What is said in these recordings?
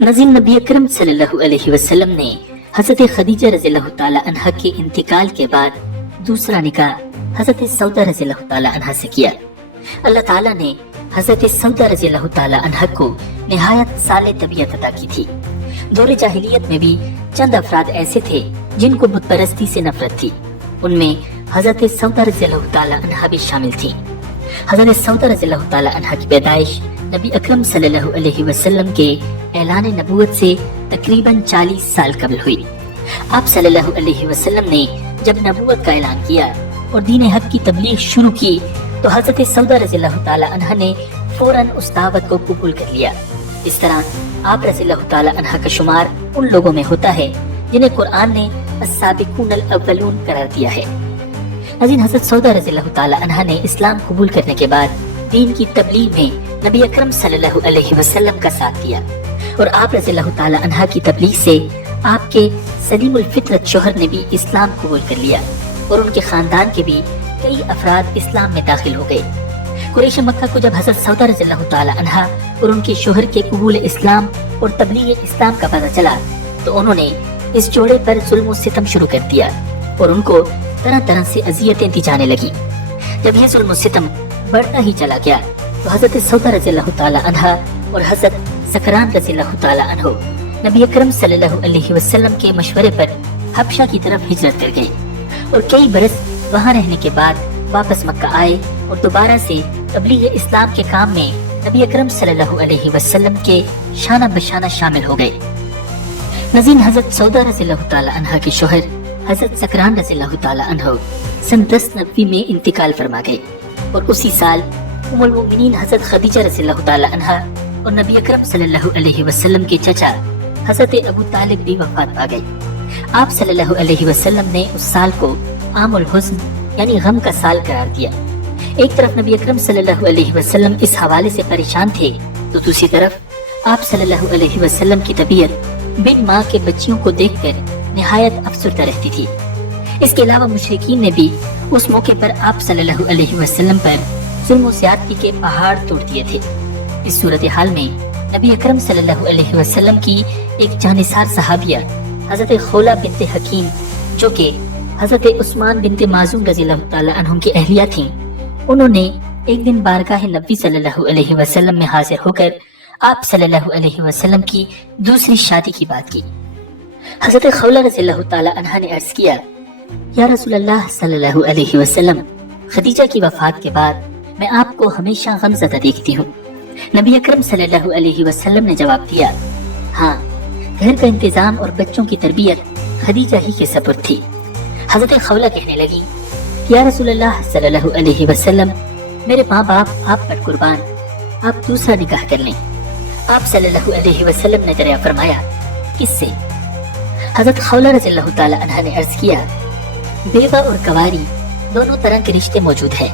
नाज़रीन, नबी अकरम सल्लल्लाहु अलैहि वसल्लम ने हज़रत खदीजा रज़ियल्लाहु ताला अन्हा के इंतकाल के बाद दूसरा निकाह हज़रत सौदा रज़ियल्लाहु ताला अन्हा से किया। अल्लाह ताला ने हज़रत सौदा रज़ियल्लाहु ताला अन्हा को निहायत साले तबीयत अता की थी। दौरे जाहिलियत में भी चंद अफराद ऐसे थे जिनको बुत परस्ती से नफरत थी। उनमें हज़रत सौदा रज़ियल्लाहु ताला अन्हा भी शामिल थी। हज़रत सौदा रज़ियल्लाहु ताला अन्हा की पैदाइश नबी अकरम सल्लल्लाहु अलैहि वसल्लम के ऐलान नबूवत से तकरीबन 40 साल कबल हुई। आप सल्लल्लाहु अलैहि वसल्लम ने जब नबूवत का ऐलान किया और दीन हक की तबलीग शुरू की तो हज़रत सौदा रज़ियल्लाहु ताला अन्हा ने फौरन उस दावत को कबूल कर लिया। इस तरह आप रज़ियल्लाहु ताला अन्हा का शुमार उन लोगों में होता है जिन्हें कुरान ने अस्साबिकूनल अव्वलून करार दिया है। नाज़रीन, हज़रत सौदा रज़ियल्लाहु ताला अन्हा ने इस्लाम कबूल करने के बाद दीन की तबलीग में नबी अकरम सल्लल्लाहु अलैहि वसल्लम का साथ दिया और आप रज़ियल्लाहु ताला अन्हा की तबलीग से आपके सलीमुल फितरत शोहर ने भी इस्लाम कबूल कर लिया और उनके खानदान के भी कई अफराद इस्लाम में दाखिल हो गए। कुरैश मक्का को जब हज़रत सौदा रज़ियल्लाहु ताला अन्हा और उनके शोहर के कबूल इस्लाम और तबलीग इस्लाम का पता चला तो उन्होंने इस जोड़े पर जुल्म और सितम शुरू कर दिया और उनको तरह तरह से अजियतें दी जाने लगी। जब यह जुल्म और सितम बढ़ता ही चला गया तो हज़रत सौदा रज़ियल्लाहु ताला अन्हा और हज़रत सकरान रज़ियल्लाहु ताला अन्हु नबी अकरम सल्लल्लाहु अलैहि वसल्लम के मशवरे पर हबशा की तरफ हिजरत कर गए और कई बरस वहाँ रहने के बाद वापस मक्का आए और दोबारा से तबलीग इस्लाम के काम में नबी अकरम सल्लल्लाहु अलैहि वसल्लम के शाना बशाना शामिल हो गए। नाज़रीन, हज़रत सौदा रज़ियल्लाहु ताला अन्हा के शोहर हज़रत सकरान रज़ियल्लाहु ताला अन्हु सन 10 नबवी में इंतकाल फरमा गए और उसी साल उम्मुल मोमिनीन हज़रत खदीजा रज़ियल्लाहु ताला अन्हा और नबी अकरम सल्लल्लाहु अलैहि वसल्लम के चचा हज़रत अबू तालिब भी वफात पा गए। आप सल्लल्लाहु अलैहि वसल्लम ने उस साल को आमुल हुज़्न यानी गम का साल करार दिया। एक तरफ नबी अकरम सल्लल्लाहु अलैहि वसल्लम इस हवाले से परेशान थे तो दूसरी तरफ आप सल्लल्लाहु अलैहि वसल्लम की तबीयत बिन माँ के बच्चियों को देखकर निहायत अफसरदा रहती थी। इसके अलावा मुशरिकीन ने भी उस मौके पर आप सल्लल्लाहु अलैहि वसल्लम पर जुल्म और ज़्यादती के पहाड़ तोड़ दिए थे। इस सूरत हाल में नबी अकरम सल्लल्लाहु अलैहि वसल्लम की एक जानिसार सहाबिया हज़रत खौला बिन्त हकीम जो कि हज़रत उस्मान बिन्त माज़ून रज़ियल्लाहु ताला अन्हुम की अहलिया थीं, उन्होंने एक दिन बारगाह नबी सल्लल्लाहु अलैहि वसल्लम में हाजिर होकर आप सल्लल्लाहु अलैहि वसल्लम की दूसरी शादी की बात की। हज़रत खौला रज़ियल्लाहु ताला अन्हा ने अर्ज़ किया, या रसूलल्लाह सल्लल्लाहु अलैहि वसल्लम, खदीजा की वफात के बाद मैं आपको हमेशा गमज़दा देखती हूँ। नबी अकरम सल्लल्लाहु अलैहि वसल्लम ने जवाब दिया, हाँ, घर का इंतजाम और बच्चों की तरबियत खदीजा ही के सपुर्द थी। हज़रत खौला कहने लगी, या रसूलल्लाह सल्लल्लाहु अलैहि वसल्लम, मेरे माँ बाप आप पर कुर्बान, आप दूसरा निकाह कर लें। आप सल्लल्लाहु अलैहि वसल्लम ने दरिया फरमाया, किससे? हज़रत खौला रज़ियल्लाहु ताला अन्हा ने अर्ज़ किया, बेवा और कवारी दोनों तरह के रिश्ते मौजूद हैं,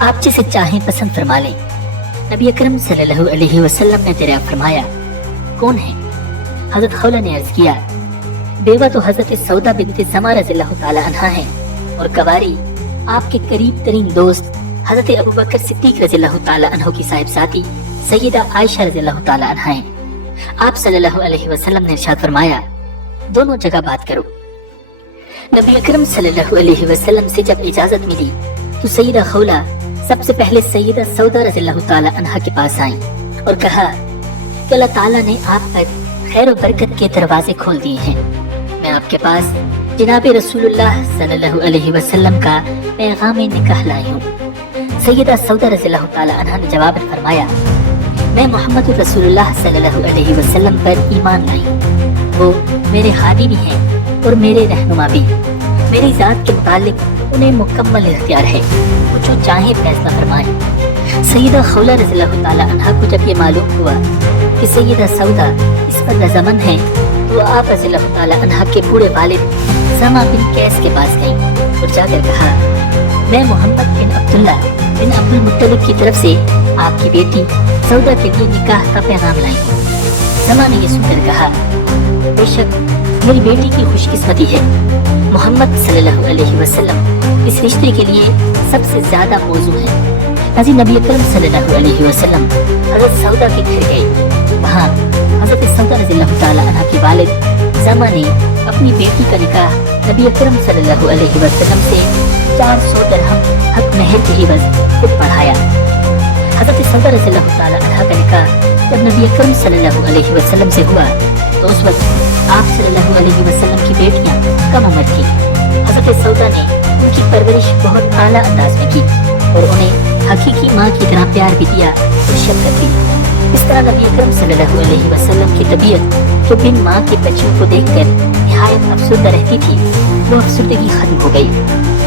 आप जिसे चाहें पसंद फरमा लें। नबी अकरम सल्लल्लाहु अलैहि वसल्लम ने दरिया फरमाया, कौन है? हज़रत खौला ने अर्ज़ किया, बेवा तो हज़रत सौदा बिन्त ज़मा रज़ियल्लाहु ताला अन्हा है और कवारी आपके करीब तरीन दोस्त हज़रत अबू बकर सिद्दीक़ रज़ियल्लाहु ताला अन्हु की साहिबजादी सैयदा आयशा रज़ियल्लाहु ताला अन्हा हैं। आप सल्लल्लाहु अलैहि वसल्लम ने इरशाद फरमाया, दोनों जगह बात करो। नबी अकरम सल्लल्लाहु अलैहि वसल्लम से जब इजाजत मिली तो सैयदा खौला सबसे पहले सैयदा सौदा रज़ियल्लाहु ताला अन्हा के पास आई और कहा कि अल्लाह ताला ने आप पर खैर और बरकत के दरवाजे खोल दिए हैं। मैं आपके पास जनाब रसूलुल्लाह सल्लल्लाहु अलैहि वसल्लम का पैगाम निकाह लाई हूँ। सैयदा सौदा रज़ियल्लाहु ताला अन्हा ने जवाब में फरमाया, मैं मोहम्मद रसूलुल्लाह सल्लल्लाहु अलैहि वसल्लम पर ईमान लाई, वो मेरे हादी भी हैं और मेरे रहनुमा भी। मेरी जात के मुतालिक उन्हें मुकम्मल इख्तियार है, वो जो चाहे फैसला फरमाएं। सैयदा खौला रज़ियल्लाहु ताला अन्हा को जब ये मालूम हुआ कि सैयदा सौदा इस पर रज़ामंद हैं तो आप रज़ियल्लाहु ताला अन्हा के बूढ़े वालिद ज़मा बिन कैस के पास गईं और जाकर कहा, मैं मोहम्मद बिन अब्दुल्ला बिन अब्दुल मुत्तलिब की तरफ से आपकी बेटी सौदा के लिए निकाह का पैगाम लाई हूँ। ज़मा ने ये सुनकर कहा, बेशक मेरी बेटी की खुशकिस्मती है, मोहम्मद सल्लल्लाहु अलैहि वसल्लम इस रिश्ते के लिए सबसे ज्यादा मौजू है। नाज़रीन, नबी अकरम सल्लल्लाहु अलैहि वसल्लम हज़रत सौदा के घर गए। वहाँ हज़रत सौदा रज़ियल्लाहु वालिद ज़मा ने अपनी बेटी का निकाह नबी अकरम सल्लल्लाहु अलैहि वसल्लम से 400 दिरहम हक महर के एवज खुद पढ़ाया। हज़रत सौदा रज़ियल्लाहु ताला अन्हा का निकाह जब नबी अकरम सल्लल्लाहु अलैहि वसल्लम से हुआ तो उस वक्त आप सल्लल्लाहु अलैहि वसल्लम की बेटियां कम उम्र थी। हज़रत सौदा ने उनकी परवरिश बहुत आला अंदाज में की और उन्हें हकीकी माँ की तरह प्यार भी दिया और शफ़क़त दी। इस तरह नबी अकरम सल्लल्लाहु अलैहि वसल्लम की तबीयत जो बिन माँ के बच्चों को देखकर निहायत अफसरदा रहती थी वो अफसरदगी खत्म हो गई।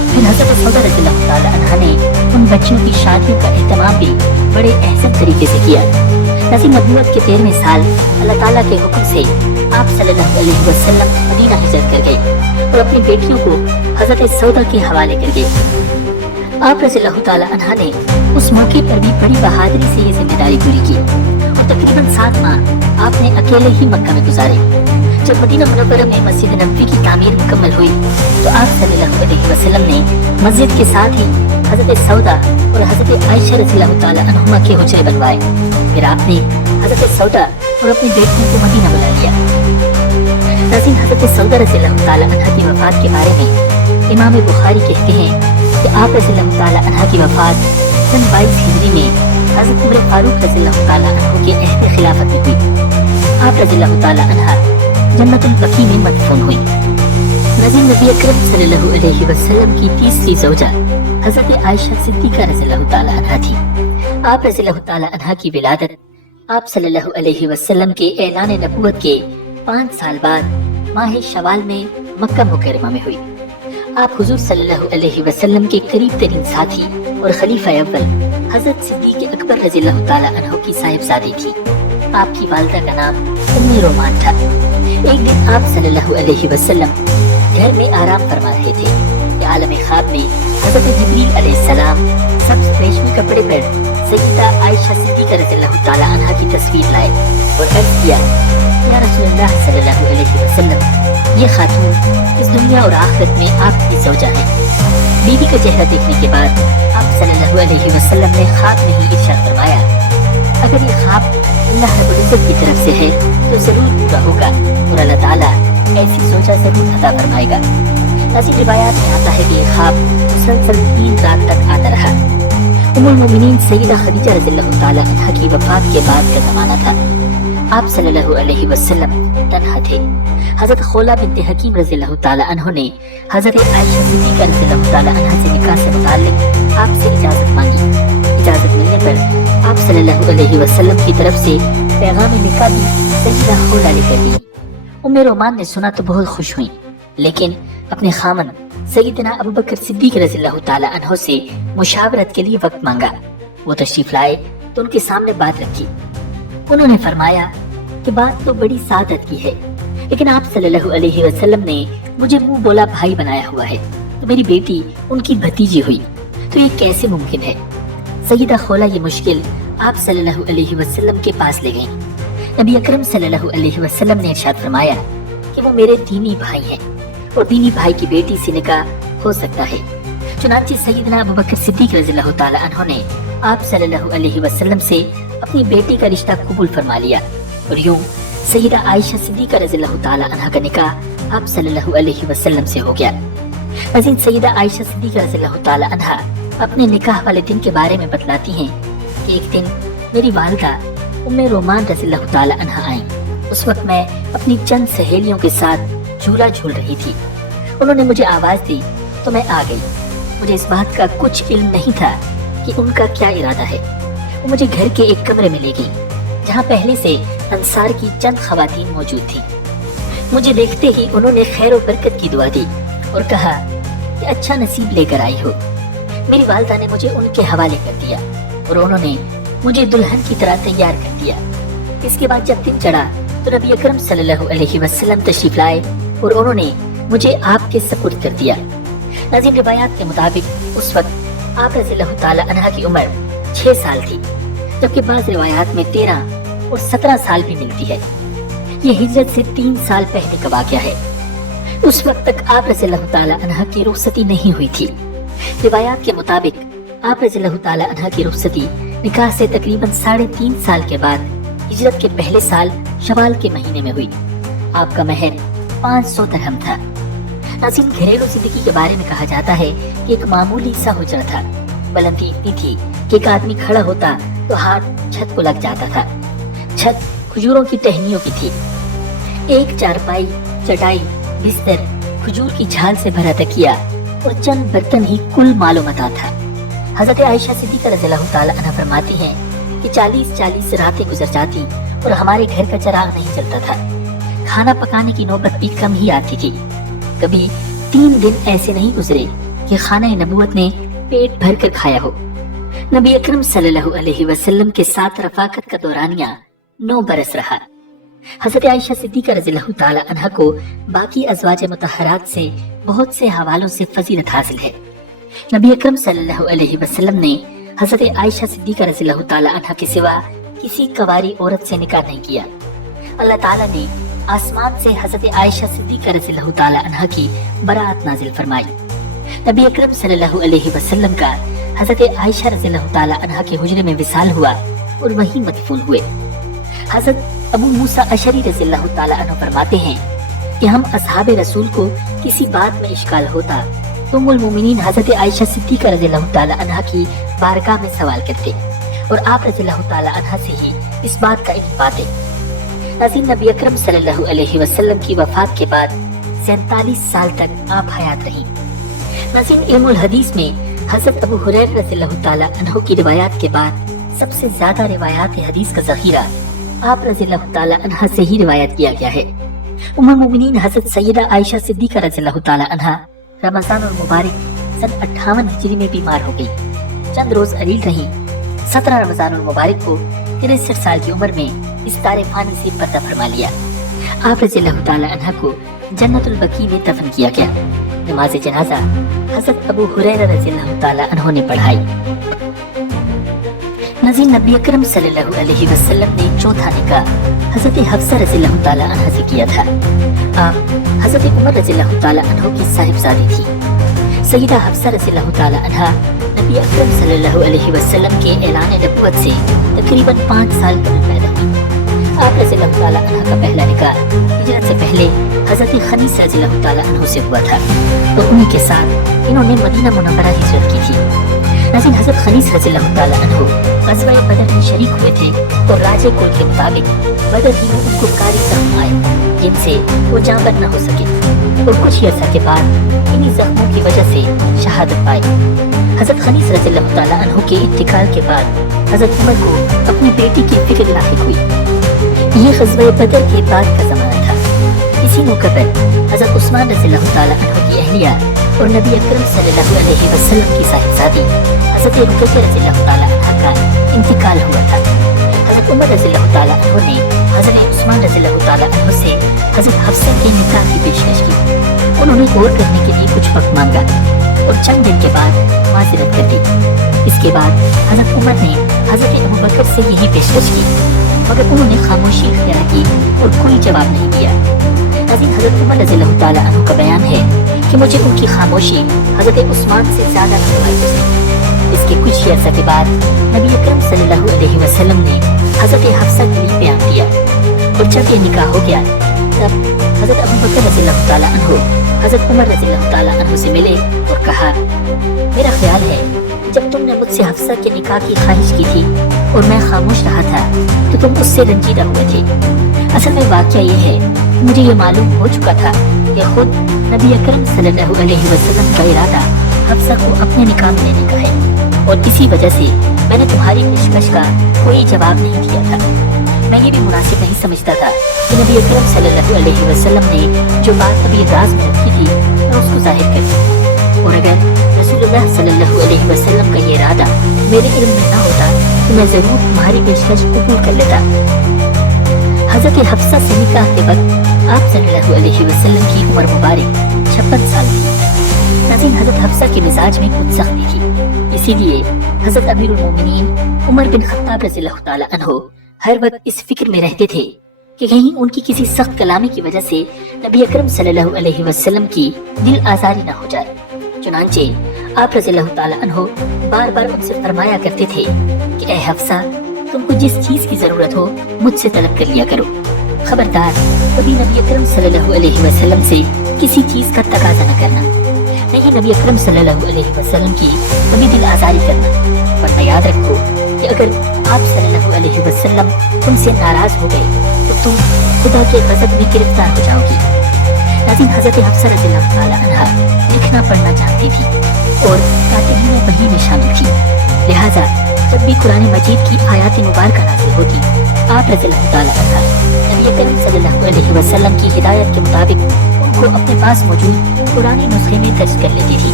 फिर हज़रत सौदा रज़ियल्लाहु ताला अन्हा ने उन बच्चों की शादियों का एहतमाम भी बड़े अहसन तरीके से किया। नबी नबूवत के 13वें साल अल्लाह ताला के हुक्म से आप सल्लल्लाहु अलैहि वसल्लम मदीना हिजरत कर गए और अपनी बेटियों को हज़रत सौदा के हवाले कर गए। आप रज़ियल्लाहु ताला अन्हा ने उस मौके पर भी बड़ी बहादुरी से ये जिम्मेदारी पूरी की और तकरीबन 7 माह आपने अकेले ही मक्का में गुजारे। जब मदीना मुनव्वरा में मस्जिद नबवी की तामीर मुकम्मल हुई तो आप सल्लल्लाहु अलैहि वसल्लम ने मस्जिद के साथ ही हज़रत सौदा और हज़रत आयशा रज़ियल्लाहु ताला अन्हुमा के हुजरे बनवाए। फिर आपने हज़रत सौदा और अपनी बेटियों को मदीना बुला लिया। नाज़रीन, हज़रत सौदा रज़ियल्लाहु ताला अन्हा की वफ़ात के बारे में इमाम बुखारी कहते हैं कि आप रज़ियल्लाहु ताला अन्हा की वफ़ात सन 22 हिजरी में हज़रत उमर फारूक रज़ियल्लाहु ताला अन्हु के अहद खिलाफत में हुई। आप रज़ियल्लाहु ताला अन्हा जन्नतुल बकी में मदफून हुई। नबी अकरम सल्लल्लाहु अलैहि वसल्लम की तीसरी ज़ौजा हज़रत आयशा सिद्दीक़ा रज़ियल्लाहु ताला अन्हा थी। आप रज़ियल्लाहु ताला अन्हा की विलादत आप सल्लल्लाहु अलैहि वसल्लम के ऐलान नबूवत के 5 साल बाद माह शवाल में मक्का मुकर्रमा में हुई। आप हुजूर सल्लल्लाहु अलैहि वसल्लम के करीब तरीन साथी और खलीफा अव्वल हज़रत सिद्दीक़ अकबर रज़ियल्लाहु ताला अन्हु की साहिबजादी थी। आपकी वालिदा का नाम उम्मे रोमान था। एक दिन आप सल्लल्लाहु अलैहि वसल्लम घर में आराम फरमा रहे थे कि आलम ख्वाब में हज़रत जिब्रील अलैहिस्सलाम सब्ज़ रेशमी कपड़े पर सय्यदा आयशा सिद्दीक़ा रज़ियल्लाहु ताला अन्हा की तस्वीर लाए और अर्ज़ किया, या रसूलल्लाह सल्लल्लाहु अलैहि वसल्लम, ये खातून इस दुनिया और आखिरत में आपकी ज़ौजा है। बीवी का चेहरा देखने के बाद आप सल्लल्लाहु अलैहि वसल्लम ने ख्वाब में ही इरशाद फरमाया, अगर ये ख्वाब अल्लाह रब्बुल इज़्ज़त की तरफ से है तो जरूर पूरा होगा और अल्लाह ताला ऐसी ज़ौजा जरूर अता फरमाएगा। ऐसी रिवायात में आता है कि ये ख्वाब मुसलसल 3 रात तक आता रहा। उम्मुल मोमिनीन सय्यदा खदीजा रज़ियल्लाहु ताला अन्हा की वफ़ात के बाद का ज़माना था। आप सल्लल्लाहु अलैहि वसल्लम तन्हा थे। हज़रत खौला बिन्त हकीम रज़ियल्लाहु ताला अन्हा ने हज़रत आयशा सिद्दीक़ा रज़ियल्लाहु ताला अन्हा से निकाह से मुताल्लिक़ आपसे इजाज़त मांगी। इजाज़त मिलने पर आप सल्लल्लाहु अलैहि वसल्लम की तरफ से पैगाम निकाह भी सय्यदा खौला लेकर दी। उम्मे रोमान ने सुना तो बहुत खुश हुई, लेकिन अपने खामन सय्यदना अबू बकर सिद्दीक़ रज़ियल्लाहु ताला अन्हु से मुशावरत के लिए वक्त मांगा। वो तशरीफ लाए तो उनके सामने बात रखी। उन्होंने फरमाया कि बात तो बड़ी सादत की है, लेकिन आप सल्लल्लाहु अलैहि वसल्लम ने मुझे मुंह बोला भाई बनाया हुआ है, तो मेरी बेटी उनकी भतीजी हुई, तो ये कैसे मुमकिन है। सय्यदा खौला ये मुश्किल आप सल्लल्लाहु अलैहि वसल्लम के पास ले गईं। नबी अकरम सल्लल्लाहु अलैहि वसल्लम ने इरशाद फरमाया कि वो मेरे दीनी भाई हैं और दीनी भाई की बेटी से निकाह हो सकता है। चुनांचे सय्यदना अबू बकर सिद्दीक़ रज़ियल्लाहु ताला अन्हु ने आप सल्लल्लाहु अलैहि वसल्लम से अपनी बेटी का रिश्ता कबूल फरमा लिया और यूं सय्यदा आयशा सिद्दीक़ा रज़ियल्लाहु ताला अन्हा का निकाह आप सल्लल्लाहु अलैहि वसल्लम से हो गया। अज़ीज़ सय्यदा आयशा सिद्दीक़ा रज़ियल्लाहु ताला अन्हा अपने निकाह वाले दिन के बारे में बतलाती हैं कि एक दिन मेरी वालिदा उम्मे रोमान रज़ियल्लाहु ताला अन्हा आई। उस वक्त मैं अपनी चंद सहेलियों के साथ झूला झूल रही थी। उन्होंने मुझे आवाज दी तो मैं आ गई। मुझे इस बात का कुछ इल्म नहीं था कि उनका क्या इरादा है। वो मुझे घर के एक कमरे में ले गई जहाँ पहले से अंसार की चंद खवातीन मौजूद थी। मुझे देखते ही उन्होंने खैर और बरकत की दुआ दी और कहा कि अच्छा नसीब लेकर आई हो। मेरी वालिदा ने मुझे उनके हवाले कर दिया और उन्होंने मुझे दुल्हन की तरह तैयार कर दिया। इसके बाद जब दिन चढ़ा तो नबी अकरम सल्लल्लाहु अलैहि वसल्लम तशरीफ लाए और उन्होंने मुझे आपके सपुर्द कर दिया। नाज़रीन, रिवायात के मुताबिक उस वक्त आप रज़ियल्लाहु ताला अन्हा की उम्र 6 साल थी, जबकि बाज़ रिवायात में 13 और 17 साल भी मिलती है। ये हिजरत से 3 साल पहले का वाक़या है। उस वक्त तक आप रज़ियल्लाहु ताला अन्हा की रुखसती नहीं हुई थी। रिवायात के मुताबिक आप रज़ियल्लाहु ताला अन्हा की रुखसती निकाह से तकरीबन 3.5 साल के बाद हिजरत के पहले साल शवाल के महीने में हुई। आपका महर 500 दरहम था। नाज़रीन, घरेलू जिंदगी के बारे में कहा जाता है कि एक मामूली सा हुजरा था। बुलंदी इतनी थी कि एक आदमी खड़ा होता तो हाथ छत को लग जाता था। छत खजूरों की टहनियों की थी। एक चारपाई, चटाई, बिस्तर, खजूर की छाल से भरा तकिया और चंद बर्तन ही कुल मालूमता था। हजरत आयशा सिद्दीक़ा रज़ियल्लाहु ताला अन्हा फरमाती हैं कि 40-40 रातें गुजर जाती और हमारे घर का चिराग नहीं जलता था। खाना पकाने की नौबत भी कम ही आती थी। कभी 3 दिन ऐसे नहीं गुजरे कि खाना नबूवत ने पेट भर कर खाया हो। नबी अकरम सल्लल्लाहु अलैहि वसल्लम के साथ रफाकत का दौरानिया 9 बरस रहा। हजरत आयशा सिद्दीक़ा रज़ियल्लाहु ताला अन्हा को बाकी अज़वाज मुतहरात से बहुत से हवालों से फजीलत हासिल है। नबी अकरम सल्लल्लाहु अलैहि वसल्लम ने हजरत आयशा सिद्दीक़ा रज़ियल्लाहु ताला अन्हा के सिवा किसी कवारी औरत से निकाह नहीं किया। अल्लाह ताला ने आसमान से हजरत आयशा सिद्दीक़ा रज़ियल्लाहु ताला अन्हा की बरात नाजिल फरमाई। नबी अकरम सल्लल्लाहु अलैहि वसल्लम का हजरत आयशा रज़ियल्लाहु ताला अन्हा के हुजरे में विसाल हुआ और वहीं मदफून हुए। हजरत अबू मूसा अशरी रज़ियल्लाहु ताला अन्हु फरमाते हैं कि हम असहाबे रसूल को किसी बात में इश्काल होता तो उम्मुल मोमिनीन हजरत आयशा सिद्दीक़ा रज़ियल्लाहु ताला अन्हा की बारगाह में सवाल करते और आप रज़ियल्लाहु ताला अन्हा से ही इस बात का इल्म पाते। नाज़रीन, नबी अकरम सल्लल्लाहु अलैहि वसल्लम की वफात के बाद 47 साल तक आप हयात रहीं। नाज़रीन, इल्मुल हदीस में हजरत अबू हुरैरा रज़ियल्लाहु ताला अन्हु की रिवायात के बाद सबसे ज्यादा रिवायात हदीस का जखीरा आप रज़ियल्लाहु ताला अन्हा से ही रिवायत किया गया है। उम्मुल मोमिनीन हजरत सैयदा आयशा सिद्दीक़ा रज़ियल्लाहु ताला अन्हा रमजान और मुबारक सन 58 हिजरी में बीमार हो गई। चंद रोज अलील रही। 17 रमजान और मुबारक को 63 साल की उम्र में इस तारे फानी से पर्दा फरमा लिया। आप रज़ियल्लाहु ताला अन्हा को जन्नतुल बकी में दफन किया गया। नमाज जनाजा हजरत अबू हुरैरा रज़ियल्लाहु ताला अन्हु ने पढ़ाई। नाज़रीन, नबी अकरम सल्लल्लाहु अलैहि वसल्लम ने चौथा निकाह हजरत हफ्सा रज़ियल्लाहु ताला अन्हा से किया था। आप हजरत उमर रज़ियल्लाहु ताला अन्हु की साहिबजादी थी। सैयदा हफ्सा रज़ियल्लाहु ताला अन्हा नबी अकरम सल्लल्लाहु अलैहि वसल्लम के ऐलान नबुव्वत से तकरीबन 5 साल कबल पैदा हुई। आप रज़ियल्लाहु ताला अन्हा का पहला निकाह हिजरत से पहले हजरत खनीसा रज़ियल्लाहु ताला अन्हु से हुआ था और उन्हीं के साथ इन्होंने मदीना मुनव्वरा हिजरत की थी। नाज़रीन, हजरत खनीस रज़ियल्लाहु ताला अन्हु ग़ज़वा बदर में शरीक हुए थे और राजे कुल के मुताबिक बदर ही में उनको कारी जख्म आए जिनसे वो जांबर न हो सके और कुछ ही अर्सा के बाद इन्हीं जख्मों की वजह से शहादत पाई। हजरत खनीस रज़ियल्लाहु ताला अन्हु के इंतकाल के बाद हजरत उमर को अपनी बेटी की फिक्र लाहिक हुई। ये ग़ज़वा बदर के बाद का ज़माना था। इसी मौके पर हजरत उस्मान रज़ियल्लाहु ताला अन्हु की अहलिया और नबी अकरम सल्लल्लाहु अलैहि वसल्लम की साहिबजादी हजरत रुक़ैया रज़ियल्लाहु ताला अन्हा का इंतकाल हुआ था। हजरत उमर रज़ियल्लाहु ताला अन्हु ने हजरत उस्मान रज़ियल्लाहु ताला अन्हु से हजरत हफ्सा के निकाह की पेशकश की। उन्होंने गौर करने के लिए कुछ वक्त मांगा और चंद दिन के बाद माज़रत कर दी। इसके बाद हजरत उमर ने हजरत अबू बकर से यही पेशकश की मगर उन्होंने खामोशी इख्तियार की और कोई जवाब नहीं दिया। नाज़रीन, हजरत उमर रज़ियल्लाहु ताला अन्हु का बयान है कि मुझे उनकी खामोशी हजरत उस्मान से ज्यादा नवाई गुजरी। इसके कुछ ही अर्सा के बाद नबी अकरम सल्लल्लाहु अलैहि वसल्लम ने हजरत हफ्सा के लिए बयान दिया और जब ये निकाह हो गया तब हजरत अबू बकर रज़ियल्लाहु ताला अन्हु हजरत उमर रज़ियल्लाहु ताला अन्हु से मिले और कहा, मेरा ख्याल है जब तुमने मुझसे हफ्सा के निकाह की ख्वाहिश की थी और मैं खामोश रहा था तो तुम उससे रंजीदा हुए थे। असल में वाक़या ये है, मुझे ये मालूम हो चुका था कि खुद नबी अकरम सल्लल्लाहु अलैहि वसल्लम का इरादा हफ्सा को अपने निकाह में लेने का है और इसी वजह से मैंने तुम्हारी पेशकश का कोई जवाब नहीं दिया था। मैं ये भी मुनासिब नहीं समझता था कि नबी अकरम सल्लल्लाहु अलैहि वसल्लम ने जो बात अभी राज में रखी थी मैं उसको जाहिर कर दूं और अगर रसूलुल्लाह सल्लल्लाहु अलैहि वसल्लम का ये इरादा मेरे इल्म में न होता तो मैं जरूर तुम्हारी पेशकश कबूल कर लेता। हजरत हफ्सा से निकाह के वक्त आप सल्लल्लाहु अलैहि वसल्लम की उम्र मुबारक 56 साल थी। नाज़रीन, हजरत हफ्सा के मिजाज में कुछ सख्ती थी, इसीलिए हजरत अमीरुल मोमिनीन उमर बिन खत्ताब रज़ियल्लाहु ताला अन्हु हर वक्त इस फिक्र में रहते थे कि कहीं उनकी किसी सख्त कलामी की वजह से नबी अकरम सल्लल्लाहु अलैहि वसल्लम की दिल आजारी न हो जाए। चुनांचे आप रज़ियल्लाहु ताला अन्हु बार बार उनसे फरमाया करते थे कि ए हफ्सा, तुमको जिस चीज की जरूरत हो मुझसे तलब कर लिया करो। खबरदार कभी नबी अकरम सल्लल्लाहु अलैहि वसल्लम से किसी चीज का तकाजा न करना, नहीं नबी अकरम सल्लल्लाहु अलैहि वसल्लम की कभी दिल आजारी करना, वरना याद रखो कि अगर आप सल्लल्लाहु अलैहि वसल्लम तुमसे नाराज हो गए तो तुम खुदा के गज़ब में गिरफ्तार हो जाओगी। नाज़रीन, हज़रत हफ्सा रज़ियल्लाहु ताला अन्हा लिखना पढ़ना जानती थी और कातिबीन वही में शामिल थी। लिहाजा जब भी कुरान मजीद की आयात मुबारक नाज़िल होती, आप रज़ियल्लाहु ताला अन्हा नबी करीम सल्लल्लाहु अलैहि वसल्लम की हिदायत के मुताबिक उनको अपने पास मौजूद पुराने नुस्खे में दर्ज कर लेती थी।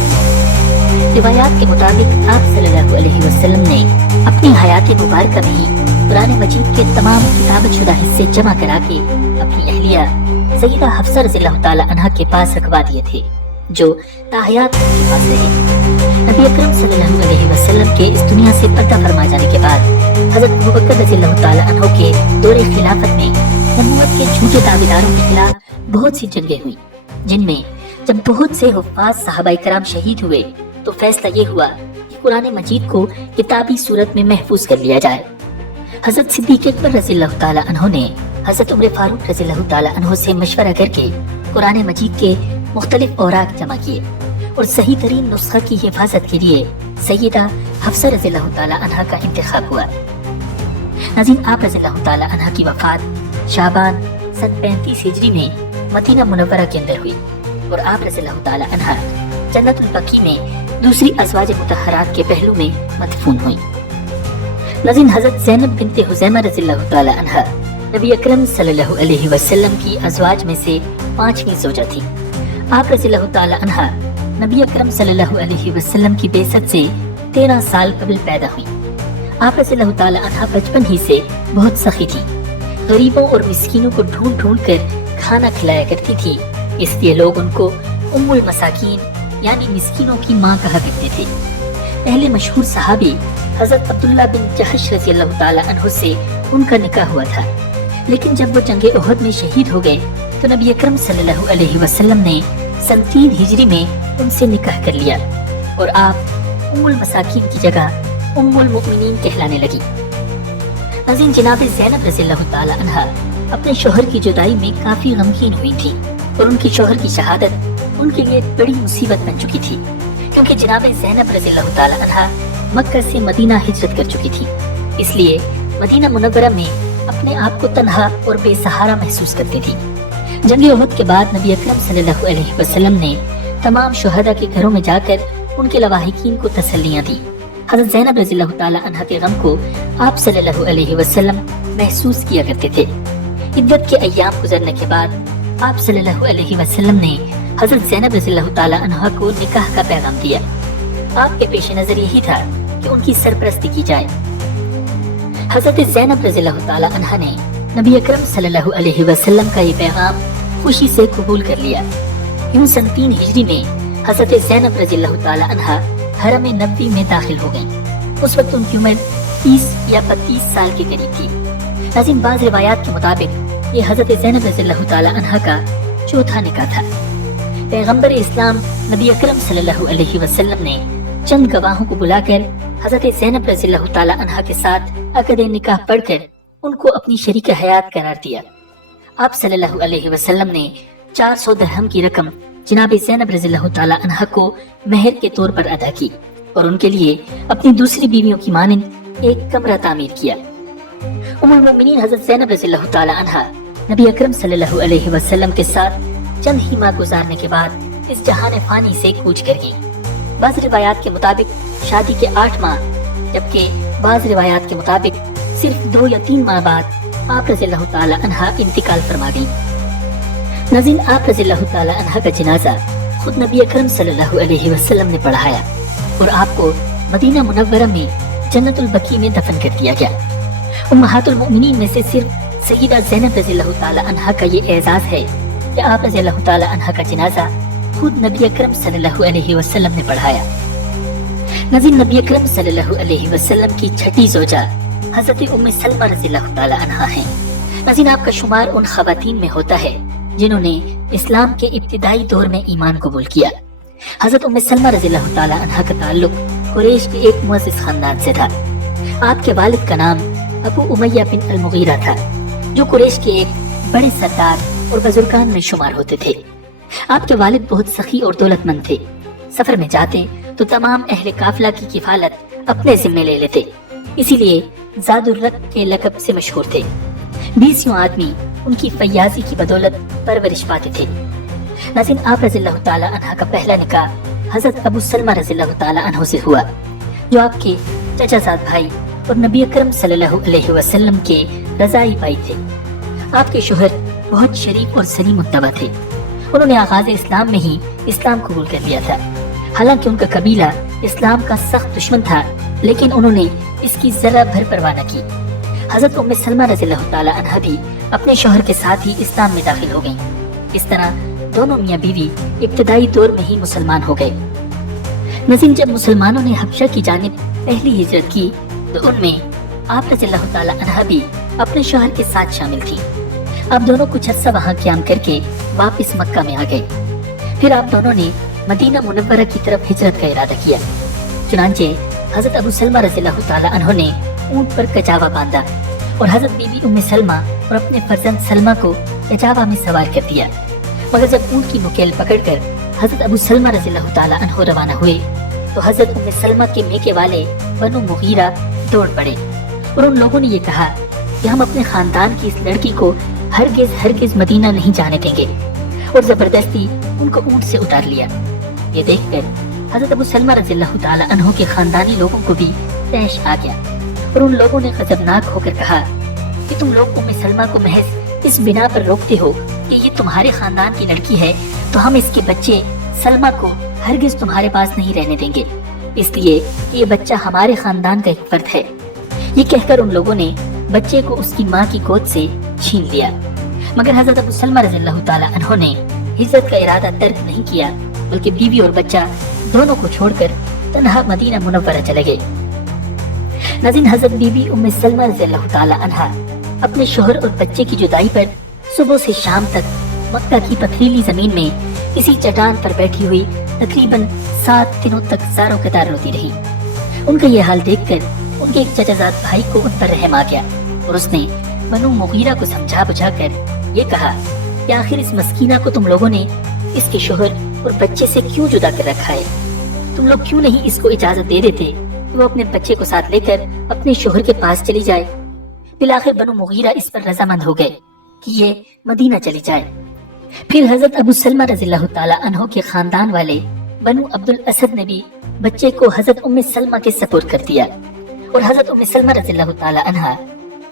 रिवायात के मुताबिक आप सल्लल्लाहु अलैहि वसल्लम ने अपनी हयात मुबारक में ही कुरान मजीद के तमाम किताबतशुदा हिस्से जमा करा के अपनी अहलिया सय्यदा हफ्सा रज़ियल्लाहु ताला अन्हा के पास रखवा दिए थे, जो ताहयात के पास रहे। नबी अकरम सल्लल्लाहु अलैहि वसल्लम के इस दुनिया से पर्दा फरमा जाने के बाद हज़रत अबू बकर रज़ियल्लाहु ताला अन्हु के दौरे खिलाफत में नबूवत के झूठे दावेदारों के खिलाफ बहुत सी जंगें हुई, जिनमें जब बहुत से हुफ़ाज़ सहाबाए कराम शहीद हुए तो फैसला ये हुआ कि कुरान मजीद को किताबी सूरत में महफूज कर लिया जाए। हज़रत सिद्दीक़ अकबर रज़ियल्लाहु ताला अन्हु ने हज़रत उमर फारूक रज़ियल्लाहु ताला अन्हु से मशवरा करके कुरान मजीद के मुख्तलिफ औराक जमा किए और सही तरीन नुस्खा की हिफाजत के लिए सय्यदा हफ्सा रज़ियल्लाहु ताला अन्हा का इंतखाब हुआ। नाज़रीन, आप रज़ियल्लाहु ताला अन्हा की वफ़ात शाबान सन 35 हिजरी में मदीना मुनव्वरा के अंदर हुई और आप रज़ियल्लाहु ताला अन्हा जन्नतुल बकी में दूसरी अज़वाज मुतहहरात के पहलू में मदफून हुई। नाज़रीन, हज़रत ज़ैनब बिन्ते हुज़ैमा रज़ियल्लाहु ताला अन्हा नबी अकरम सल्लल्लाहु अलैहि वसल्लम की अज़वाज में से 5वीं ज़ौजा थी। आप रज़ियल्लाहु ताला अन्हा नबी अकरम सल्लल्लाहु अलैहि वसल्लम की बेसत से 13 साल कबल पैदा हुई। आप रज़ियल्लाहु ताला अन्हा बचपन ही से बहुत सखी थी, गरीबों और मिस्कीनों को ढूंढ ढूंढ कर खाना खिलाया करती थी, इसलिए लोग उनको उम्मुल मसाकीन यानी मिस्कीनों की माँ कहा करते थे। पहले मशहूर सहाबी हज़रत अब्दुल्ला बिन जहश रज़ियल्लाहु ताला अन्हु से उनका निकाह हुआ था, लेकिन जब वो जंगे उहद में शहीद हो गए तो नबी अकरम सल्लल्लाहु अलैहि वसल्लम ने सन 3 हिजरी में उनसे निकाह कर लिया और आप उम्मुल मसाकीन की जगह उम्मुल मुमिनीन कहलाने लगी। नाज़रीन, जनाब ज़ैनब रज़ियल्लाहु ताला अन्हा अपने शौहर की जुदाई में काफी गमगीन हुई थी और उनकी शौहर की शहादत उनके लिए बड़ी मुसीबत बन चुकी थी, क्योंकि जनाब ज़ैनब रज़ियल्लाहु ताला अन्हा मक्का से मदीना हिजरत कर चुकी थी। इसलिए मदीना मुनव्वरा में अपने आप को तन्हा और बेसहारा महसूस करती थी। जंग उहद के बाद नबी अकरम सल्लल्लाहु अलैहि वसल्लम ने तमाम शुहदा के घरों में जाकर उनके लवाहिकीन को तसल्लियां दी। हज़रत ज़ैनब रज़ियल्लाहु ताला अन्हा के गम को आप सल्लल्लाहु अलैहि वसल्लम महसूस किया करते थे। इद्दत के अय्याम गुजरने के बाद आप सल्लल्लाहु अलैहि वसल्लम ने हज़रत ज़ैनब रज़ियल्लाहु ताला अन्हा को निकाह का पैगाम दिया। आपके पेश नज़र यही था कि उनकी सरपरस्ती की जाए। हज़रत ज़ैनब रज़ियल्लाहु ताला अन्हा ने नबी अकरम सल्लल्लाहु अलैहि वसल्लम का ये पैगाम खुशी से कबूल कर लिया। यूं सन 3 हिजरी में हज़रत ज़ैनब रज़ियल्लाहु ताला अन्हा हरम नबवी में दाखिल हो गईं। उस वक्त उनकी उम्र 30 या 32 साल के करीब थी। नाज़रीन, बाज़ रिवायात के मुताबिक ये हज़रत ज़ैनब रज़ियल्लाहु ताला अन्हा का चौथा निकाह था। पैगंबर इस्लाम नबी अकरम सल्लल्लाहु अलैहि वसल्लम ने चंद गवाहों को बुलाकर हज़रत ज़ैनब रज़ियल्लाहु ताला अन्हा के साथ अक़द निकाह पढ़कर उनको अपनी शरीक हयात करार दिया। आप सल्लल्लाहु अलैहि वसल्लम ने 400 दिरहम की रकम जनाब ज़ैनब रज़ियल्लाहु ताला अन्हा को मेहर के तौर पर अदा की और उनके लिए अपनी दूसरी बीवियों की मानिंद एक कमरा तामीर किया। उम्मुल मोमिनीन हज़रत ज़ैनब रज़ियल्लाहु ताला अन्हा नबी अकरम सल्लल्लाहु अलैहि वसल्लम के साथ चंद ही माह गुजारने के बाद इस जहान फानी से कूच कर गईं। बाज़ रिवायात के मुताबिक शादी के 8 माह, जबकि बाज़ रिवायात के मुताबिक सिर्फ 2 या 3 माह बाद आप रज़ियल्लाहु ताला अन्हा इंतकाल फरमा गईं। नाज़रीन, आप रज़ियल्लाहु ताला अन्हा का जनाजा खुद नबी अकरम सल्लल्लाहु अलैहि वसल्लम ने पढ़ाया और आपको मदीना मुनव्वरा में जन्नतुल बकी में दफन कर दिया गया। उम्महातुल मोमिनीन में से सिर्फ सय्यदा ज़ैनब रज़ियल्लाहु ताला अन्हा का ये एजाज है कि आप रज़ियल्लाहु ताला अन्हा का जनाजा खुद नबी अकरम सल्लल्लाहु अलैहि वसल्लम ने पढ़ाया। नाज़रीन, नबी अकरम सल्लल्लाहु अलैहि वसल्लम की छठी ज़ौजा हज़रत उम्मे सलमा रज़ियल्लाहु ताला अन्हा हैं। नाज़रीन, आपका शुमार उन ख़वातीन में होता है जिन्होंने इस्लाम के इब्तिदाई दौर में ईमान कबूल किया। हज़रत उम्मे सलमा रज़ियल्लाहु ताला अन्हा का ताल्लुक कुरैश के एक मुअज़्ज़िज़ खानदान से था। आपके वालिद का नाम अबू उमय्या बिन अल-मुगीरा था, जो कुरैश के एक बड़े सरदार और बुजुर्गान में शुमार होते थे। आपके वालिद बहुत सखी और दौलतमंद थे। सफर में जाते तो तमाम अहले काफिला की किफालत अपने जिम्मे ले लेते, इसीलिए जादुर रक के लक़ब से मशहूर थे। 20 आदमी उनकी फयाजी की बदौलत परवरिश पाते थे। नाज़रीन, आप रज़ियल्लाहु ताला अन्हा का पहला निकाह हज़रत अबू सलमा रज़ियल्लाहु ताला अन्हु से हुआ, जो आपके चचाजाद भाई और नबी अकरम सल्लल्लाहु अलैहि वसल्लम के रज़ाई भाई थे। आपके शोहर बहुत शरीफ और सलीम मुत्तबा थे। उन्होंने आगाज़ इस्लाम में ही इस्लाम कबूल कर लिया था। हालांकि उनका कबीला इस्लाम का सख्त दुश्मन था, लेकिन उन्होंने इसकी जरा भर परवाह न की। हज़रत उम्मे सलमा रज़ियल्लाहु ताला अन्हा भी अपने शोहर के साथ ही इस्लाम में दाखिल हो गईं। इस तरह दोनों मियाँ बीवी इब्तदाई दौर में ही मुसलमान हो गए। नज़ीर, जब मुसलमानों ने हबशा की जानिब पहली हिजरत की तो उनमें आप रज़ियल्लाहु ताला अन्हा भी अपने शोहर के साथ शामिल थी। अब दोनों कुछ अरसा वहाँ क़याम करके वापस मक्का में आ गए। फिर आप दोनों ने मदीना मुनव्वरा की तरफ हिजरत का इरादा किया। चुनांचे हज़रत अबू सलमा रज़ियल्लाहु ताला अन्हु ने ऊँट पर कजावा बांधा और हज़रत बीबी उम्मे सलमा और अपने फर्जंद सलमा को कजावा में सवार कर दिया। मगर जब ऊँट की मुकेल पकड़कर हज़रत अबू सलमा रज़ियल्लाहु ताला अन्हु रवाना हुए तो हज़रत उम्मे सलमा के मेके वाले बनु मुगीरा दौड़ पड़े और उन लोगों ने ये कहा कि हम अपने खानदान की इस लड़की को हरगिज मदीना नहीं जाने देंगे, और जबरदस्ती उनको ऊँट से उतार लिया। ये देखकर हज़रत अबू सलमा रज़ियल्लाहु ताला अन्हु के खानदानी लोगों को भी तैश आ गया और उन लोगों ने गजबनाक होकर कहा कि तुम लोग उम्मे सलमा को महज इस बिना पर रोकते हो कि ये तुम्हारे खानदान की लड़की है, तो हम इसके बच्चे सलमा को हरगिज तुम्हारे पास नहीं रहने देंगे, इसलिए कि ये बच्चा हमारे खानदान का एक फर्द है। ये कहकर उन लोगों ने बच्चे को उसकी माँ की गोद से छीन लिया। मगर हज़रत अबू सलमा रज़ियल्लाहु ताला अन्हु ने हिजरत का इरादा तर्क नहीं किया, बल्कि बीवी और बच्चा दोनों को छोड़कर तन्हा मदीना मुनव्वरा चले गए। नाज़रीन, हज़रत बीबी उम्मे सलमा रज़ियल्लाहु ताला अन्हा अपने शोहर और बच्चे की जुदाई पर सुबह से शाम तक मक्का की पथरीली जमीन में इसी चट्टान पर बैठी हुई तकरीबन 7 दिनों तक ज़ारो कतार रोती रही। उनका ये हाल देखकर उनके एक चचाजाद भाई को उन पर रहम आ गया और उसने बनु मुगीरा को समझा बुझा कर ये कहा कि आखिर इस मस्कीना को तुम लोगों ने इसके शोहर और बच्चे से क्यों जुदा कर रखा है? तुम लोग क्यों नहीं इसको इजाजत दे देते कि वो अपने बच्चे को साथ लेकर अपने शोहर के पास चली जाए? फिर बनु मुगीरा इस पर रजामंद हो गए कि ये मदीना चली जाए। फिर हज़रत अबू सलमा रज़ियल्लाहु ताला अन्हु के खानदान वाले बनु अब्दुल असद ने भी बच्चे को हज़रत उम्मे सलमा के सपुर्द कर दिया और हज़रत उम्मे सलमा रज़ियल्लाहु ताला अन्हा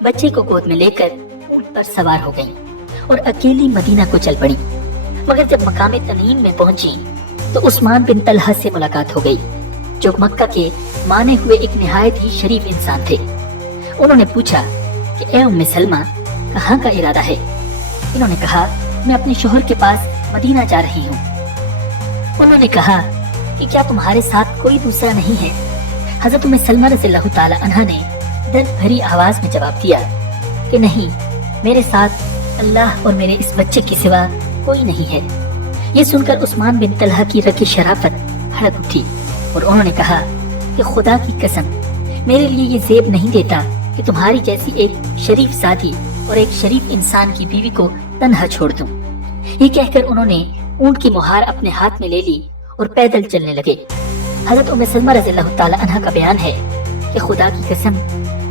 बच्चे को गोद में लेकर ऊँट पर सवार हो गईं और अकेली मदीना को चल पड़ी। मगर जब मकाम तनईम में पहुंची तो उस्मान बिन तलहा से मुलाकात हो गई, जो मक्का के माने हुए एक निहायत ही शरीफ इंसान थे। उन्होंने पूछा कि ए उम्मे सलमा, कहाँ का इरादा है? इन्होंने कहा, मैं अपने शोहर के पास मदीना जा रही हूँ। उन्होंने कहा कि क्या तुम्हारे साथ कोई दूसरा नहीं है? हज़रत उम्मे सलमा रज़ियल्लाहु ताला अन्हा ने दर्द भरी आवाज में जवाब दिया कि नहीं, मेरे साथ अल्लाह और मेरे इस बच्चे के सिवा कोई नहीं है। ये सुनकर उस्मान बिन तलहा की रकी शराफत हड़क उठी और उन्होंने कहा कि खुदा की कसम, मेरे लिए ये जेब नहीं देता कि तुम्हारी जैसी एक शरीफ साथी और एक शरीफ इंसान की बीवी को तन्हा छोड़ दूं। ये कहकर उन्होंने ऊँट की मुहार अपने हाथ में ले ली और पैदल चलने लगे। हज़रत उम्मे सलमा रज़ियल्लाहु ताला अन्हा का बयान है कि खुदा की कसम,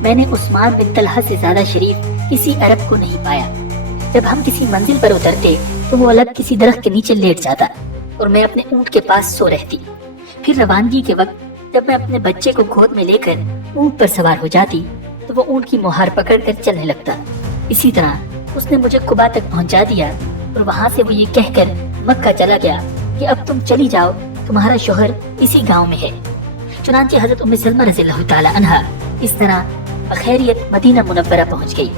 मैंने उस्मान बिन तलहा से ज्यादा शरीफ किसी अरब को नहीं पाया। जब हम किसी मंजिल पर उतरते तो वो अलग किसी दरख्त के नीचे लेट जाता और मैं अपने ऊँट के पास सो रहती। फिर रवानगी के वक्त जब मैं अपने बच्चे को गोद में लेकर ऊँट पर सवार हो जाती तो वो ऊँट की मुहार पकड़कर चलने लगता। इसी तरह उसने मुझे कुबा तक पहुंचा दिया और वहाँ से वो ये कहकर मक्का चला गया कि अब तुम चली जाओ, तुम्हारा शोहर इसी गांव में है। चुनांचे हज़रत उम्मे सलमा रज़ियल्लाहु ताला अन्हा इस तरह बखैरियत मदीना मुनव्वरा पहुंच गई।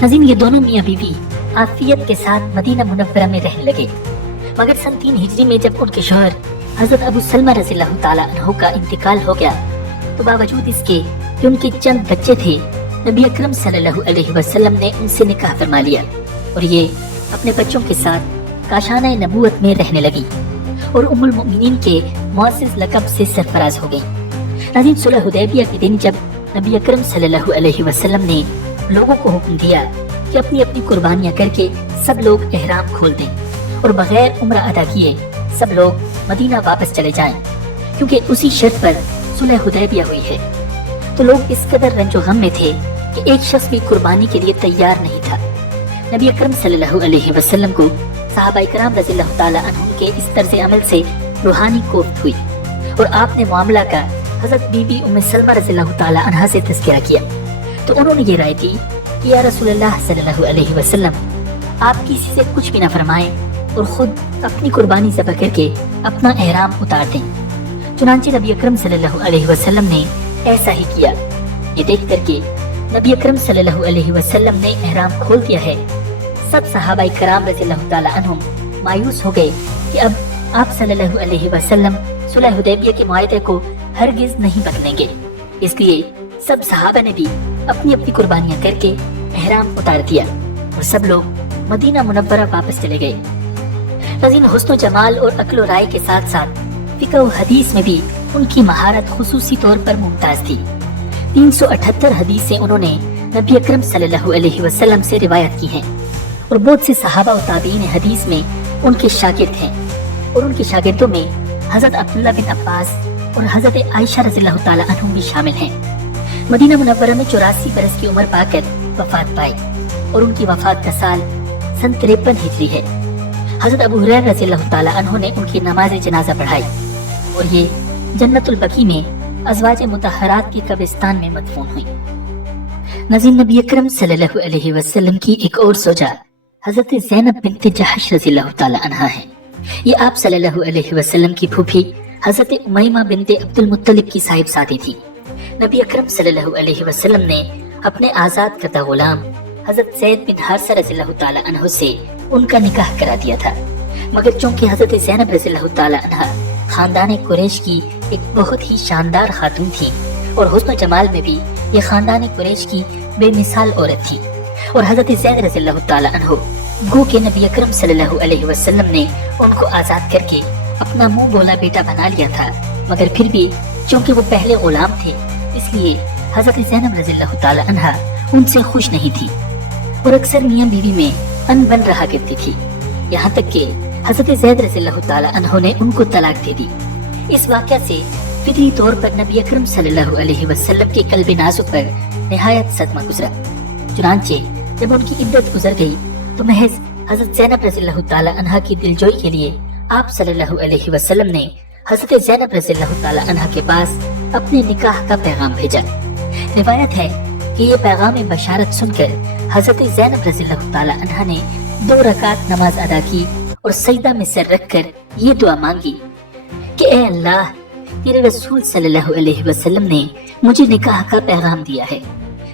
नाज़रीन, ये दोनों मियाँ बीवी आफियत के साथ मदीना मुनव्वरा में रहने लगे। मगर सन 3 हिजरी में जब उनके शोहर हज़रत अबू सलमा रज़ियल्लाहु ताला अन्हु का इंतकाल हो गया तो बावजूद इसके कि उनके चंद बच्चे थे, नबी अकरम सल्लल्लाहु अलैहि वसल्लम ने उनसे निकाह फरमा लिया और ये अपने बच्चों के साथ काशाना नबूवत में रहने लगी और उम्मुल मोमिनीन के मुअज़्ज़िज़ लक़ब से सरफराज हो गई। नाज़रीन, सुलह हुदैबिया के दिन जब नबी अकरम सल्लल्लाहु अलैहि वसल्लम ने लोगों को हुक्म दिया कि अपनी अपनी कुर्बानियां करके सब लोग एहराम खोल दें और बगैर उम्रा अदा किए सब लोग मदीना वापस चले जाएं, क्योंकि उसी शर्त पर सुलह हुदैबिया हुई है। तो लोग इस कदर रंजो गम में थे कि एक शख्स भी कुर्बानी के लिए तैयार नहीं था। नबी अकरम सल्लल्लाहु अलैहि वसल्लम को सहाबाए किराम रज़ियल्लाहु ताला अन्हुम के इस तर्ज अमल से रूहानी कोफ्त हुई और आपने मामला का हज़रत बीबी उम्मे सलमा रज़ियल्लाहु ताला अन्हा से तज़किरा किया। तो उन्होंने ये राय दी कि या रसूलल्लाह सल्लल्लाहु अलैहि वसल्लम, आप किसी से कुछ भी न फरमाएं और खुद अपनी कुर्बानी ज़बह करके अपना एहराम उतार दें। चुनांचे नबी अकरम सल्लल्लाहु अलैहि वसल्लम ने ऐसा ही किया। ये देख करके नबी अकरम सल्लल्लाहु अलैहि वसल्लम ने एहराम खोल दिया है। सब सहाबाए किराम रज़ियल्लाहु ताला अन्हुम मायूस हो गए कि अब आप सल्लल्लाहु अलैहि वसल्लम सुलह हुदैबिया के मुआहदे को हरगिज नहीं बदलेंगे। इसलिए सब सहाबा ने भी अपनी अपनी कुर्बानियां करके एहराम उतार दिया और सब लोग मदीना मुनव्वरा वापस चले गए। नाज़रीन, हुस्न जमाल और अक्ल राय के साथ साथ फिक़्ह व हदीस में भी उनकी महारत खुसूसी तौर पर मुमताज थी। 378 हदीसें उन्होंने नबी अकरम सल्लल्लाहु अलैहि वसल्लम से रिवायत की हैं और बहुत से सहाबा और ताबीन हदीस में उनके शागिर्द हैं और उनके शागिर्दों में हज़रत अब्दुल्लाह बिन अब्बास और हज़रत आयशा रज़ियल्लाहु ताला अन्हुम भी शामिल हैं। मदीना मुनव्वरा में 84 बरस की उम्र पाकर वफात पाई और उनकी वफात का साल सन 53 हिजरी है। हज़रत अबू हुरैरा रज़ियल्लाहु ताला अन्हु ने उनकी नमाज जनाजा पढ़ाई और ये जन्नतुल बकी में अज़वाज मुतहरात के कब्रिस्तान में मदफून हुई। नाज़रीन, नबी अकरम सल्लल्लाहु अलैहि वसल्लम की एक और सोजा हज़रत ज़ैनब बिन्त जहश रज़ियल्लाहु ताला अन्हा है। ये आप सल्लल्लाहु अलैहि वसल्लम की फूफी हज़रत उमैमा बिन्त अब्दुल मुत्तलिब की साहिबजादी थी। नबी अकरम सल्लल्लाहु अलैहि वसल्लम ने अपने आजाद करदा गुलाम हज़रत ज़ैद बिन हारिसा रज़ियल्लाहु ताला अन्हु से उनका निकाह करा दिया था, मगर चूंकि हज़रत ज़ैनब रज़ियल्लाहु ताला अन्हा खानदान कुरैश की एक बहुत ही शानदार खातून थी और हुस्न जमाल में भी ये खानदान कुरैश की बेमिसाल औरत थी और हज़रत ज़ैद रज़ियल्लाहु ताला अन्हु गो के नबी अकरम सल्लल्लाहु अलैहि वसल्लम ने उनको आजाद करके अपना मुंह बोला बेटा बना लिया था, मगर फिर भी चूंकि वो पहले गुलाम थे इसलिए हज़रत ज़ैनब रज़ियल्लाहु ताला अन्हा उनसे खुश नहीं थी और अक्सर मियां बीवी में अनबन रहा करती थी। यहाँ तक कि हज़रत ज़ैद रज़ियल्लाहु ताला अन्हु ने उनको तलाक दे दी। इस वाक़या से फितरी तौर पर नबी अकरम सल्लल्लाहु अलैहि वसल्लम के कल्ब नाज़ुक पर निहायत सदमा गुजरा। चुनांचे जब उनकी इद्दत गुजर गई तो महज हज़रत ज़ैनब रज़ियल्लाहु ताला अन्हा की दिलजोई के लिए आप सल्लल्लाहु अलैहि वसल्लम ने हज़रत ज़ैनब रज़ियल्लाहु ताला अन्हा के पास अपने निकाह का पैगाम भेजा। रिवायत है कि ये पैगाम बशारत सुनकर हज़रत ज़ैनब रज़ियल्लाहु ताला अन्हा ने 2 रकात नमाज अदा की और सजदा में सर रखकर ये दुआ मांगी कि ए अल्लाह, तेरे रसूल सल्लल्लाहु अलैहि वसल्लम ने मुझे निकाह का पैगाम दिया है।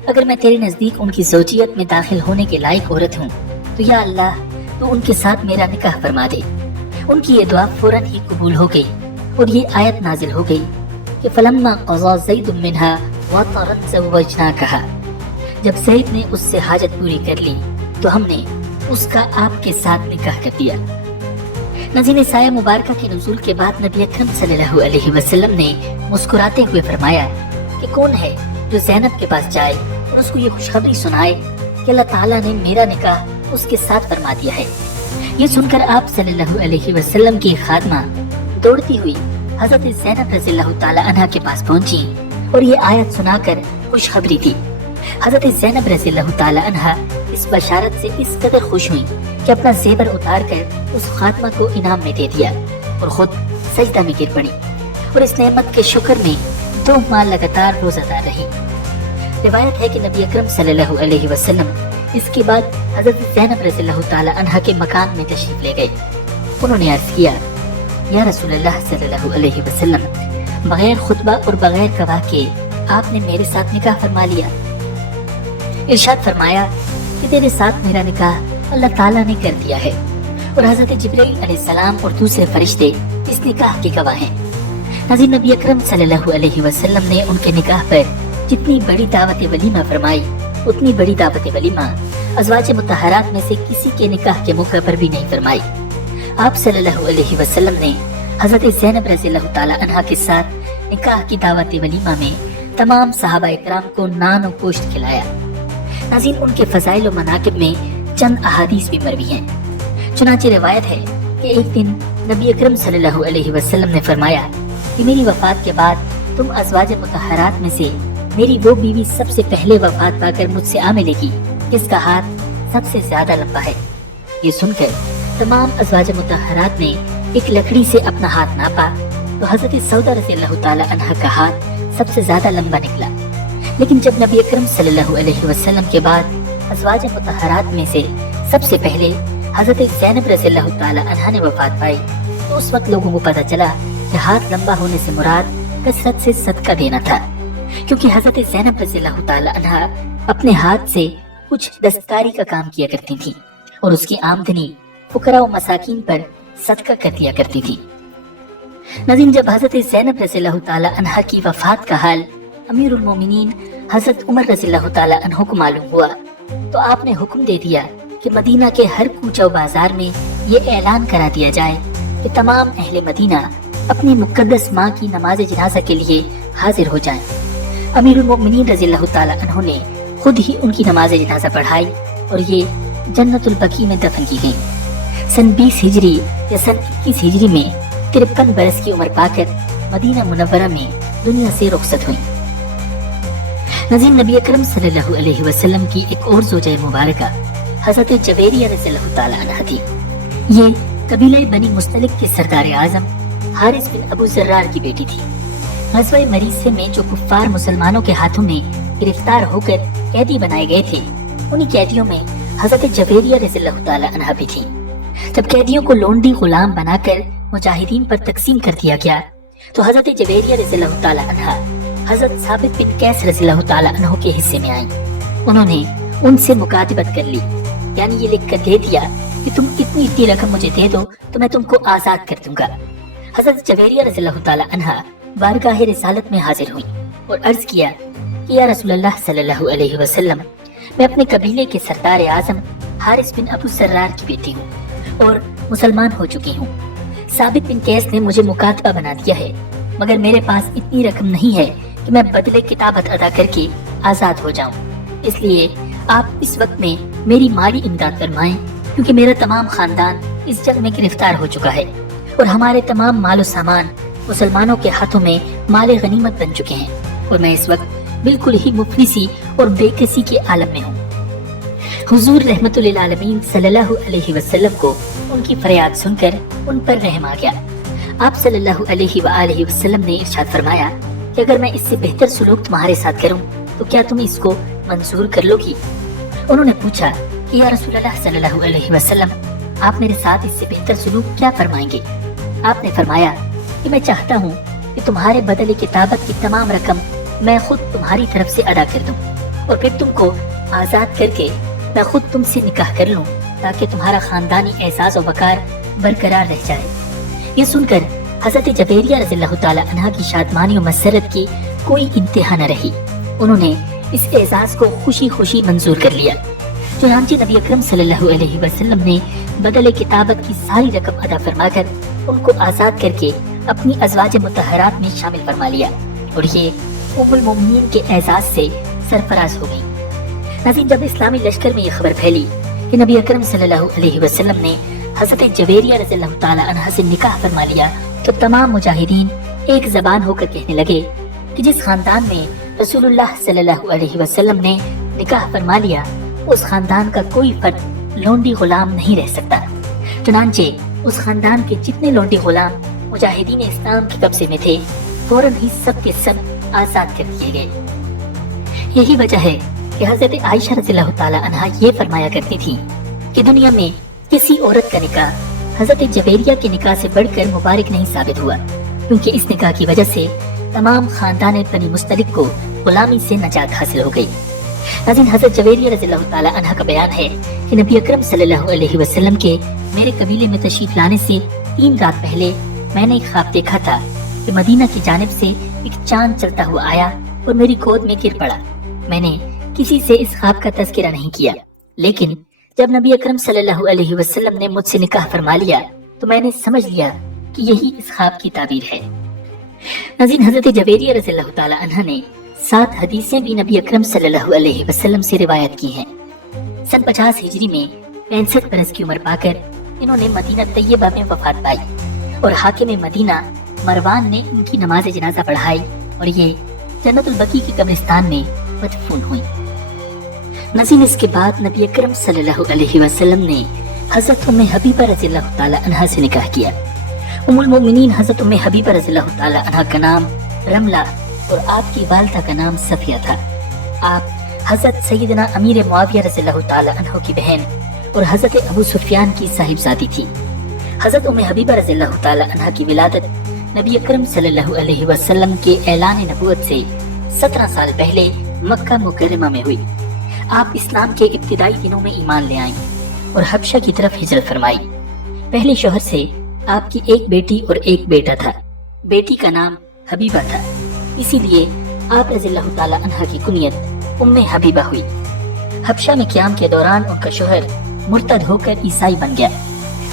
अगर मैं तेरे नजदीक उनकी ज़ौजियत में दाखिल होने के लायक औरत हूँ तो या अल्लाह, तो उनके साथ मेरा निकाह फरमा दे। उनकी ये दुआ फौरन ही कबूल हो गई और ये आयत नाजिल हो गई कि फलम्मा क़ज़ा ज़ैद मिन्हा वतरन ज़व्वजनाकहा, जब ज़ैद ने उससे हाजत पूरी कर ली तो हमने उसका आपके साथ निकाह कर दिया। नाज़रीन, साया मुबारका के नुज़ूल के बाद नबी अकरम सल्लल्लाहु अलैहि वसल्लम ने मुस्कुराते हुए फरमाया कि कौन है जो ज़ैनब के पास जाए और उसको ये खुशखबरी सुनाए कि अल्लाह ताला ने मेरा निकाह उसके साथ फरमा दिया है। ये सुनकर आप सल्लल्लाहु अलैहि वसल्लम की खादमा दौड़ती हुई हज़रत ज़ैनब रज़ियल्लाहु ताला अन्हा के पास पहुंची और ये आयत सुनाकर खुशखबरी दी। हज़रत ज़ैनब रज़ियल्लाहु ताला अन्हा इस बशारत से इस कदर खुश हुई कि अपना ज़ेवर उतार कर उस खात्मा को इनाम में दे दिया और खुद सजदा में गिर पड़ी और इस नेमत के शुक्र में 2 माह लगातार रोज़ादार रही। रिवायत है कि नबी अकरम सल्लल्लाहु अलैहि वसल्लम इसके बाद हज़रत ज़ैनब रज़ियल्लाहु ताला अन्हा के मकान में तशरीफ ले गए। उन्होंने अर्ज़ किया, या रसूलल्लाह सल्लल्लाहु अलैहि वसल्लम, बगैर खुतबा और बगैर गवाह के आपने मेरे साथ निकाह फरमा लिया। इरशाद फरमाया कि तेरे साथ मेरा निकाह अल्लाह ताला ने कर दिया है और हज़रत जिब्रील अलैहिस्सलाम और दूसरे फरिश्ते इस निकाह के गवाह हैं। नाज़रीन, नबी अकरम सल्लल्लाहु अलैहि वसल्लम ने उनके निकाह पर जितनी बड़ी दावत वलीमा फरमाई उतनी बड़ी दावत वलीमा अज़वाज मुतहरात में से किसी के निकाह के मौके पर भी नहीं फरमाई। आप सल्लल्लाहु अलैहि वसल्लम ने हज़रत ज़ैनब रज़ियल्लाहु ताला अन्हा के साथ निकाह की दावत वलीमा में तमाम सहाबाए किराम को नान और गोश्त खिलाया। नाज़रीन, उनके फ़ज़ाइल व मनाक़िब में चंद अहादीस भी मरवी हैं। चुनांचे रिवायत है कि एक दिन नबी अकरम सल्लल्लाहु अलैहि वसल्लम ने फरमाया कि मेरी वफ़ात के बाद तुम अज़वाज मुतहरात में से मेरी वो बीवी सबसे पहले वफ़ात पाकर मुझसे आ मिलेगी जिसका हाथ सबसे ज्यादा लंबा है। ये सुनकर तमाम अज़वाज मुतहरात ने एक लकड़ी से अपना हाथ नापा तो हज़रत सौदा रज़ियल्लाहु ताला अन्हा का हाथ सबसे ज्यादा लंबा निकला। लेकिन जब नबी अकरम सल्लल्लाहु अलैहि वसल्लम के बाद अज़वाज मुतहरात में से सबसे पहले हज़रत ज़ैनब रज़ियल्लाहु ताला अन्हा ने वफ़ात पाई तो उस वक्त लोगों को पता चला कि हाथ लंबा होने से मुराद कसरत से सदका देना था, क्योंकि हज़रत ज़ैनब रज़ियल्लाहु ताला अन्हा अपने हाथ से कुछ दस्तकारी का काम किया करती थी और उसकी आमदनी फुकरा व मसाकीन पर सदका कर दिया करती थी। नाज़रीन, जब हज़रत ज़ैनब रज़ियल्लाहु ताला अन्हा की वफ़ात का हाल अमीरुल मोमिनीन हज़रत उमर रज़ियल्लाहु ताला अन्हु को मालूम हुआ तो आपने हुक्म दे दिया कि मदीना के हर कूचा बाजार में ये ऐलान करा दिया जाए कि तमाम अहले मदीना अपनी मुक़द्दस माँ की नमाज जनाजा के लिए हाजिर हो जाएं। अमीरुल मोमिनीन रज़ियल्लाहु ताला अन्हु ने खुद ही उनकी नमाज जनाजा पढ़ाई और ये जन्नतुल बकी में दफन की गई। सन 20 हिजरी या सन 21 हिजरी में 53 बरस की उम्र पाकर मदीना मुनव्वरा में दुनिया से रुखसत हुई। नाज़रीन, नबी अकरम सल्लल्लाहु अलैहि वसल्लम की एक और ज़ौजा मुबारका हज़रत जवेरिया रज़ियल्लाहु ताला अन्हा थी। ये कबीला बनी मुस्तलिक के सरदार आज़म हारिस बिन अबू ज़र्रार की बेटी थी। ग़ज़वा मरीसे में जो कुफ़ार मुसलमानों के हाथों में गिरफ्तार होकर कैदी बनाए गए थे, उन्हीं कैदियों में हज़रत जवेरिया रज़ियल्लाहु ताला अन्हा भी थी। जब कैदियों को लोंडी गुलाम बनाकर मुजाहिदीन पर तकसीम कर दिया गया तो हज़रत जवेरिया रज़ियल्लाहु ताला अन्हा हज़रत साबित बिन कैस रज़ियल्लाहु ताला अन्हु के हिस्से में आई। उन्होंने उनसे मुकातिबत कर ली, यानी ये लिख कर दे दिया कि तुम इतनी रकम मुझे दे दो तो मैं तुमको आज़ाद कर दूंगा। हज़रत जवेरिया रज़ियल्लाहु ताला अन्हा बारगाह रिसालत में हाजिर हुई और अर्ज किया कि या रसूलल्लाह सल्लल्लाहु अलैहि वसल्लम, मैं अपने कबीले के सरदार आज़म हारिस बिन अबू ज़र्रार की बेटी हूँ और मुसलमान हो चुकी हूँ। साबित बिन कैस ने मुझे मुकातबा बना दिया है, मगर मेरे पास इतनी रकम नहीं है कि मैं बदले किताबत अदा करके आज़ाद हो जाऊं। इसलिए आप इस वक्त में मेरी माली इमदाद फरमाएं, क्योंकि मेरा तमाम खानदान इस जंग में गिरफ्तार हो चुका है और हमारे तमाम मालो सामान मुसलमानों के हाथों में माले गनीमत बन चुके हैं और मैं इस वक्त बिल्कुल ही मुफलिसी और बेकसी के आलम में हूँ। हुजूर रहमतुल लिल आलमीन सल्लल्लाहु अलैहि वसल्लम को उनकी फरियाद सुनकर उन पर रहम आ गया। आप सल्लल्लाहु अलैहि वसल्लम ने इरशाद फरमाया कि अगर मैं इससे बेहतर सुलूक तुम्हारे साथ करूं तो क्या तुम इसको मंजूर कर लोगी? उन्होंने पूछा कि या रसूलल्लाह सल्लल्लाहु अलैहि वसल्लम, आप मेरे साथ इससे बेहतर सुलूक क्या फरमाएंगे? आपने फरमाया कि मैं चाहता हूँ कि तुम्हारे बदले किताबत की तमाम रकम मैं खुद तुम्हारी तरफ से अदा कर दूं और फिर तुमको आज़ाद करके मैं खुद तुमसे निकाह कर लूं ताकि तुम्हारा खानदानी एहसास और वकार बरकरार रह जाए। ये सुनकर हज़रत जवेरिया रज़ियल्लाहु ताला अन्हा की शादमानी और मसरत की कोई इंतहा न रही। उन्होंने इस एजाज को खुशी खुशी मंजूर कर लिया। चुनांचे नबी अकरम सल्लल्लाहु अलैहि वसल्लम ने बदले किताबत की सारी रकम अदा फरमाकर उनको आज़ाद करके अपनी अज़वाज मुतहरात में शामिल फरमा लिया और ये उम्मुल मोमिनीन के एजाज से सरफराज हो गई। नाज़रीन, जब इस्लामी लश्कर में ये खबर फैली कि नबी अकरम सल्लल्लाहु अलैहि वसल्लम ने हज़रत जवेरिया रज़ियल्लाहु ताला अन्हा से निकाह फरमा लिया तो तमाम मुजाहिदीन एक ज़बान होकर कहने लगे कि जिस खानदान में रसूलुल्लाह सल्लल्लाहु अलैहि वसल्लम ने निकाह फरमा लिया उस खानदान का कोई फर्द लोंडी गुलाम नहीं रह सकता। चुनांचे उस खानदान के जितने लोंडी गुलाम मुजाहिदीन इस्लाम के कब्जे में थे फौरन ही सब के सब आज़ाद कर दिए गए। यही वजह है कि हज़रत आयशा रज़ियल्लाहु ताला अन्हा ये फरमाया करती थी कि दुनिया में किसी औरत का निकाह हज़रत जवेरिया के निकाह से बढ़कर मुबारक नहीं साबित हुआ, क्योंकि इस निकाह की वजह से तमाम खानदान बनी मुस्तलिक को गुलामी से नजात हासिल हो गई। नाज़रीन, हज़रत जवेरिया रज़ियल्लाहु ताला अन्हा का बयान है कि नबी अकरम सल्लल्लाहु अलैहि वसल्लम के मेरे कबीले में तशरीफ लाने से 3 रात पहले मैंने एक ख्वाब देखा था कि मदीना की जानिब से एक चांद चलता हुआ आया और मेरी गोद में गिर पड़ा। मैंने किसी से इस ख्वाब का तज़किरा नहीं किया, लेकिन जब नबी अकरम सल्लल्लाहु अलैहि वसल्लम ने मुझसे निकाह फरमा लिया तो मैंने समझ लिया कि यही इस ख्वाब की ताबीर है। नाज़रीन, हज़रत जवेरिया रज़ियल्लाहु ताला अन्हा ने 7 हदीसें भी नबी अकरम सल्लल्लाहु अलैहि वसल्लम से रिवायत की हैं। सन 50 हिजरी में 65 बरस की उम्र पाकर इन्होंने मदीना तैयबा में वफात पाई और हाकिम मदीना मरवान ने इनकी नमाज जनाजा पढ़ाई और ये जन्नतुल बकी के कब्रिस्तान में मदफून हुई। नज़ीर इसके बाद नबी अकरम सल्लल्लाहु अलैहि वसल्लम ने हज़रत उम्मे हबीबा रज़ियल्लाहु ताला अन्हा से निकाह किया। उम्मुल मोमिनीन हज़रत उम्मे हबीबा रज़ियल्लाहु ताला अन्हा का नाम रमला और आपकी वालिदा का नाम सफिया था। आप हज़रत सैयदना अमीर मुआविया रज़ियल्लाहु ताला अन्हु की बहन और हज़रत अबू सुफियान की साहिबजादी थी। हज़रत उम्मे हबीबा रज़ियल्लाहु ताला अन्हा की विलादत नबी अकरम सल्लल्लाहु अलैहि वसल्लम के ऐलान नबूवत से 17 साल पहले मक्का मुकर्रमा में हुई। आप इस्लाम के इब्तिदाई दिनों में ईमान ले आईं और हबशा की तरफ हिजरत फरमाई। पहले शौहर से आपकी एक बेटी और एक बेटा था। बेटी का नाम हबीबा था, इसीलिए आप रज़ियल्लाहु ताला अन्हा की कुनियत उम्मे हबीबा हुई। हबशा में क़याम के दौरान उनका शौहर मुर्तद होकर ईसाई बन गया।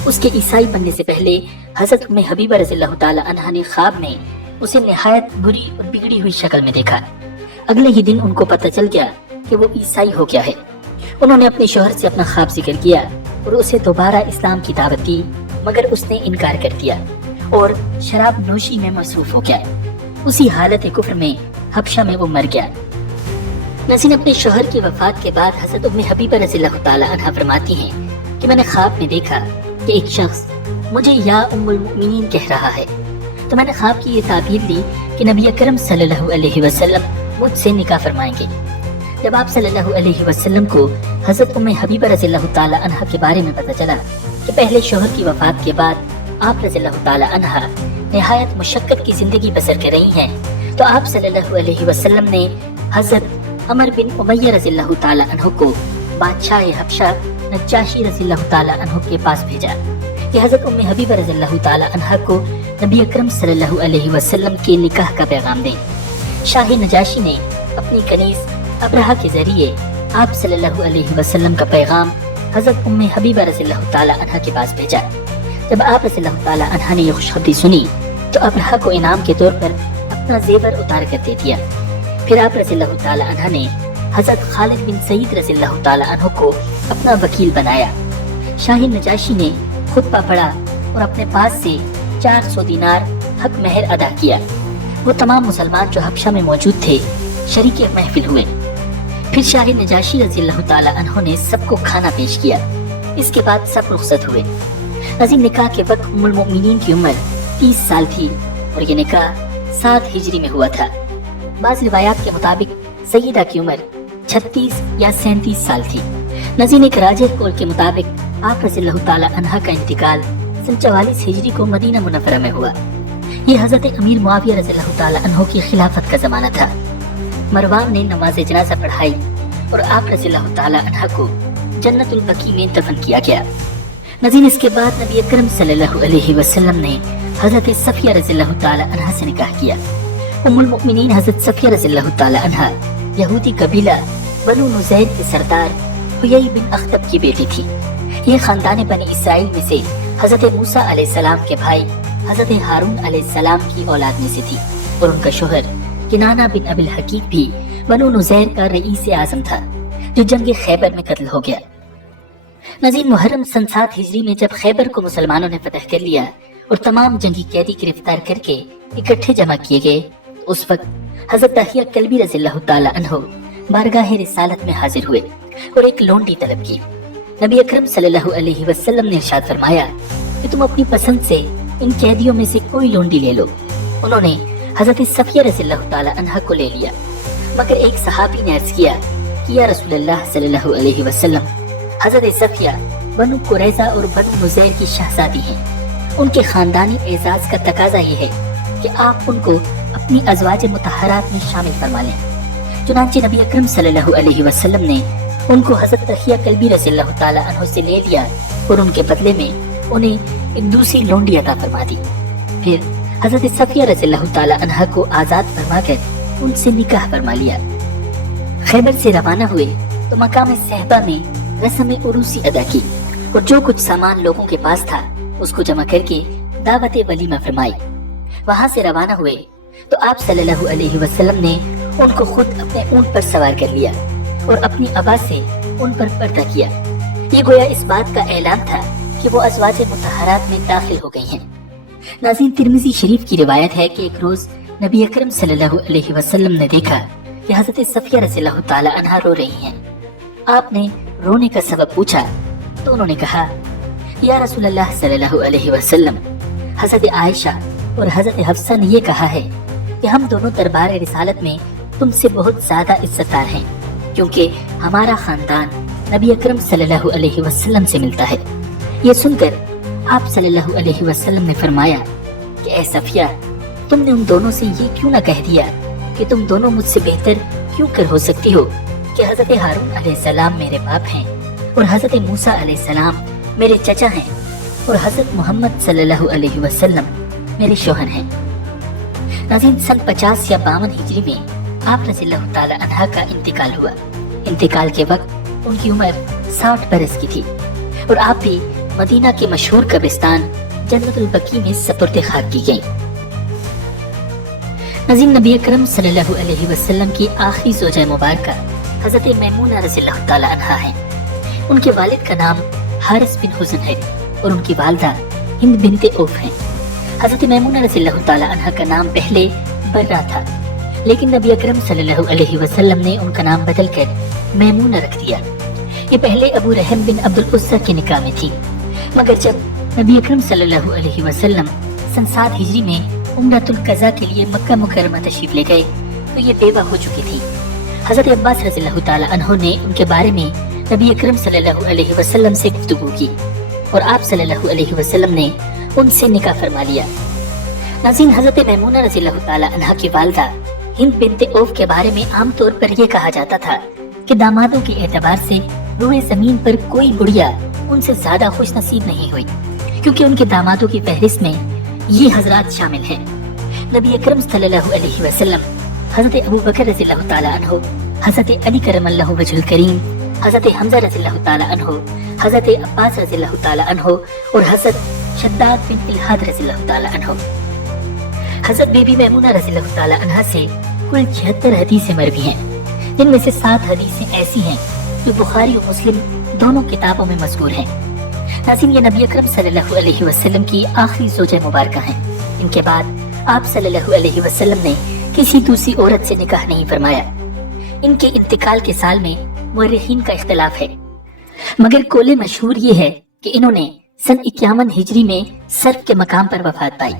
उसके ईसाई बनने से पहले हज़रत उम्मे हबीबा रज़ियल्लाहु ताला अन्हा ने ख्वाब में उसे निहायत बुरी और बिगड़ी हुई शक्ल में देखा। अगले ही दिन उनको पता चल गया कि वो ईसाई हो गया है। उन्होंने अपने शौहर से अपना ख्वाब जिक्र किया और उसे दोबारा इस्लाम की दावत दी, मगर उसने इनकार कर दिया और शराब नोशी में मसरूफ हो गया। उसी हालत कुफ्र में हबशा में वो मर गया। नज़ीर अपने शौहर की वफात के बाद हज़रत उम्मे हबीबा रज़ियल्लाहु ताला अन्हा फरमाती हैं कि मैंने ख्वाब में देखा कि एक शख्स मुझे या उम्मुल मोमिनीन कह रहा है, तो मैंने ख्वाब की ये ताबीर ली कि नबी अकरम सल्लल्लाहु अलैहि वसल्लम मुझसे निकाह फरमाएंगे। जब आप सल्लल्लाहु अलैहि वसल्लम को हज़रत उम्मे हबीबा रज़ियल्लाहु ताला अन्हा के बारे में पता चला कि पहले शौहर की वफात के बाद आप रज़ियल्लाहु ताला अन्हा निहायत मुशक्कत की जिंदगी बसर कर रही हैं, तो आप सल्लल्लाहु अलैहि वसल्लम ने हज़रत अमर बिन उमय्या रज़ियल्लाहु ताला अन्हु को बादशाह हबशा नज्जाशी रज़ियल्लाहु ताला अन्हु के पास भेजा कि हज़रत उम्मे हबीबा रज़ियल्लाहु ताला अन्हा को नबी अकरम सल्लल्लाहु अलैहि वसल्लम के निकाह का पैगाम दें। शाही नजाशी ने अपनी कनीज़ अबरहा के जरिए आप सल्लल्लाहु अलैहि वसल्लम का पैगाम हज़रत उम्मे हबीबा रज़ियल्लाहु ताला अन्हा के पास भेजा। जब आप रज़ियल्लाहु ताला अन्हा ने यह खुशखबरी सुनी तो अबरहा को इनाम के तौर पर अपना जेवर उतार कर दे दिया। फिर आप रज़ियल्लाहु ताला अन्हा ने हज़रत खालिद बिन सईद रज़ियल्लाहु ताला अन्हु को अपना वकील बनाया। शाही नजाशी ने खुतबा पढ़ा और अपने पास से 400 दीनार हक महर अदा किया। वो तमाम मुसलमान जो हबशा में मौजूद थे शरीके महफिल हुए। फिर शाही नजाशी रज़ियल्लाहु ताला अन्हु ने सबको खाना पेश किया। इसके बाद सब रुखसत हुए। नज़ीर निकाह के वक्त उम्मुल मोमिनीन की उम्र 30 साल थी और ये निकाह 7 हिजरी में हुआ था। बाज़ रिवायात के मुताबिक सईदा की उम्र 36 या 37 साल थी। नज़ीर एक राजिह कौल के मुताबिक आप रज़ियल्लाहु ताला अन्हा का इंतकाल सन 44 हिजरी को मदीना मुनव्वरा में हुआ। ये हज़रत अमीर मुआविया रज़ियल्लाहु ताला अन्हु की खिलाफत का ज़माना था। मरवान ने नमाज जनाजा पढ़ाई और आप रज़ियल्लाहु ताला अन्हा को जन्नतुल बकी में दफन किया गया। नज़ीर इसके बाद नबी अकरम सल्लल्लाहु अलैहि वसल्लम ने हज़रत सफिया रज़ियल्लाहु ताला अन्हा से निकाह किया। उम्मुल मोमिनीन हज़रत सफिया रज़ियल्लाहु ताला अन्हा यहूदी कबीला बनु नुज़ैर के सरदार हुयई बिन अख्तब की बेटी थी। ये खानदान बनी इसराइल में से हज़रत मूसा अलैहिस्सलाम के भाई हज़रत हारून अलैहिस्सलाम की औलाद में से थी और उनका शौहर किनाना बिन अबिल हकीक भी बनु नुज़ैर का रईस आज़म था, जो जंग खैबर में कत्ल हो गया। नज़ीर मुहर्रम सन 7 हिजरी में जब खैबर को मुसलमानों ने फतह कर लिया और तमाम जंगी कैदी गिरफ्तार करके इकट्ठे जमा किए गए, उस वक्त हज़रत तहिया कल्बी रज़ियल्लाहु ताला अन्हु बारगाह रिसालत में हाजिर हुए और एक लोंडी तलब की। नबी अकरम सल्लल्लाहु अलैहि वसल्लम ने इरशाद फरमाया कि तुम अपनी पसंद से इन कैदियों में से कोई लोंडी ले लो। उन्होंने हज़रत सफिया रज़ियल्लाहु ताला अन्हा को ले लिया, मगर एक सहाबी ने अर्ज किया कि या रसूलल्लाह सल्लल्लाहु अलैहि वसल्लम, हज़रत सफिया बनु कुरैज़ा और बनु नुज़ैर की शहज़ादी हैं। उनके खानदानी एजाज का तकाजा ये है कि आप उनको अपनी अज़वाज मुतहरात में शामिल फरमा लें। चुनांचे नबी अकरम सल्लल्लाहु अलैहि वसल्लम ने उनको हज़रत तहिया कल्बी रज़ियल्लाहु ताला अन्हु से ले लिया और उनके बदले में उन्हें एक दूसरी लोंडी अता फरमा दी। फिर हज़रत सफिया रज़ियल्लाहु ताला अन्हा को आज़ाद फरमाकर उनसे निकाह फरमा लिया। खैबर से रवाना हुए तो मकाम सहबा में रस्म उरूसी अदा की और जो कुछ सामान लोगों के पास था उसको जमा करके दावत वलीमा फरमाई। वहां से रवाना हुए तो आप सल्लल्लाहु अलैहि वसल्लम ने ان کو خود اپنے اونٹ پر سوار کر لیا اور اپنی ابا سے ان پر پردہ کیا۔ یہ گویا اس بات کا اعلان تھا کہ وہ ازواج مطہرات میں داخل ہو گئی ہیں۔ ناظرین، ترمذی شریف کی روایت ہے کہ ایک روز نبی اکرم صلی اللہ علیہ وسلم نے دیکھا کہ حضرت صفیہ رضی اللہ تعالی عنہا رو رہی ہیں۔ آپ نے رونے کا سبب پوچھا تو انہوں نے کہا، یا رسول اللہ صلی اللہ علیہ وسلم، حضرت عائشہ اور حضرت حفصہ نے یہ کہا ہے کہ ہم دونوں دربار رسالت میں تم سے بہت زیادہ عزت دار ہیں، کیونکہ ہمارا خاندان نبی اکرم صلی اللہ علیہ وسلم سے ملتا ہے۔ یہ سن کر آپ صلی اللہ علیہ وسلم نے فرمایا کہ اے صفیہ، تم نے ان دونوں سے یہ کیوں نہ کہہ دیا کہ تم دونوں مجھ سے بہتر کیوں کر ہو سکتی ہو کہ حضرت ہارون علیہ السلام میرے باپ ہیں اور حضرت موسیٰ علیہ السلام میرے چچا ہیں اور حضرت محمد صلی اللہ علیہ وسلم میرے شوہر ہیں۔ ناظرین، سن 50 یا 52 ہجری میں آپ رضی اللہ تعالی عنہ کا انتقال ہوا۔ انتقال کے وقت ان کی عمر 60 برس کی تھی اور آپ بھی مدینہ کے مشہور قبرستان جنت البقیع میں سپرد خاک کی گئیں۔ ناظرین، نبی اکرم صلی اللہ علیہ وسلم کی آخری زوجہ مبارکہ حضرت میمونہ رضی اللہ تعالی عنہا ہیں۔ ان کے والد کا نام حارث بن حزن ہے اور ان کی والدہ ہند بنت اوف ہیں۔ حضرت میمونہ رضی اللہ تعالی عنہا کا نام پہلے برہ تھا، لیکن نبی اکرم صلی اللہ علیہ وسلم نے ان کا نام بدل کر میمونہ رکھ دیا۔ یہ پہلے ابو رحم بن عبد العزہ کے نکاح میں تھی، مگر جب نبی اکرم صلی اللہ علیہ وسلم سن 7 ہجری میں عمرۃ القضاء کے لیے مکہ مکرمہ تشریف لے گئے تو یہ بیوہ ہو چکی تھی۔ حضرت عباس رضی اللہ تعالی عنہ نے ان کے بارے میں نبی اکرم صلی اللہ علیہ وسلم سے گفتگو کی اور آپ صلی اللہ علیہ وسلم نے ان سے نکاح فرما لیا۔ ناظرین، حضرت میمونہ رضی اللہ تعالی عنہا کی والدہ ہند بنت اوف کے بارے میں عام طور پر یہ کہا جاتا تھا کہ دامادوں کے اعتبار سے روئے زمین پر کوئی بڑھیا ان سے زیادہ خوش نصیب نہیں ہوئی، کیونکہ ان کے دامادوں کی فہرست میں یہ حضرات شامل ہیں: نبی اکرم صلی اللہ علیہ وسلم، حضرت ابو بکر رضی اللہ تعالی عنہ، حضرت علی کرم اللہ وجہ الکریم، حضرت حمزہ رضی اللہ تعالی عنہ، حضرت عباس رضی اللہ تعالی عنہ اور حضرت شداد بن الحاد رضی اللہ تعالی عنہ۔ حضرت بی بی میمونہ رضی اللہ تعالی عنہ سے کل 76 حدیثیں مروی ہیں، جن میں سے 7 حدیثیں ایسی ہیں جو بخاری و مسلم دونوں کتابوں میں مذکور ہیں۔ ناظرین، یہ نبی اکرم صلی اللہ علیہ وسلم کی آخری زوجہ مبارکہ ہیں۔ ان کے بعد آپ صلی اللہ علیہ وسلم نے کسی دوسری عورت سے نکاح نہیں فرمایا۔ ان کے انتقال کے سال میں مورخین کا اختلاف ہے، مگر قول مشہور یہ ہے کہ انہوں نے سن 51 ہجری میں سرف کے مقام پر وفات پائی۔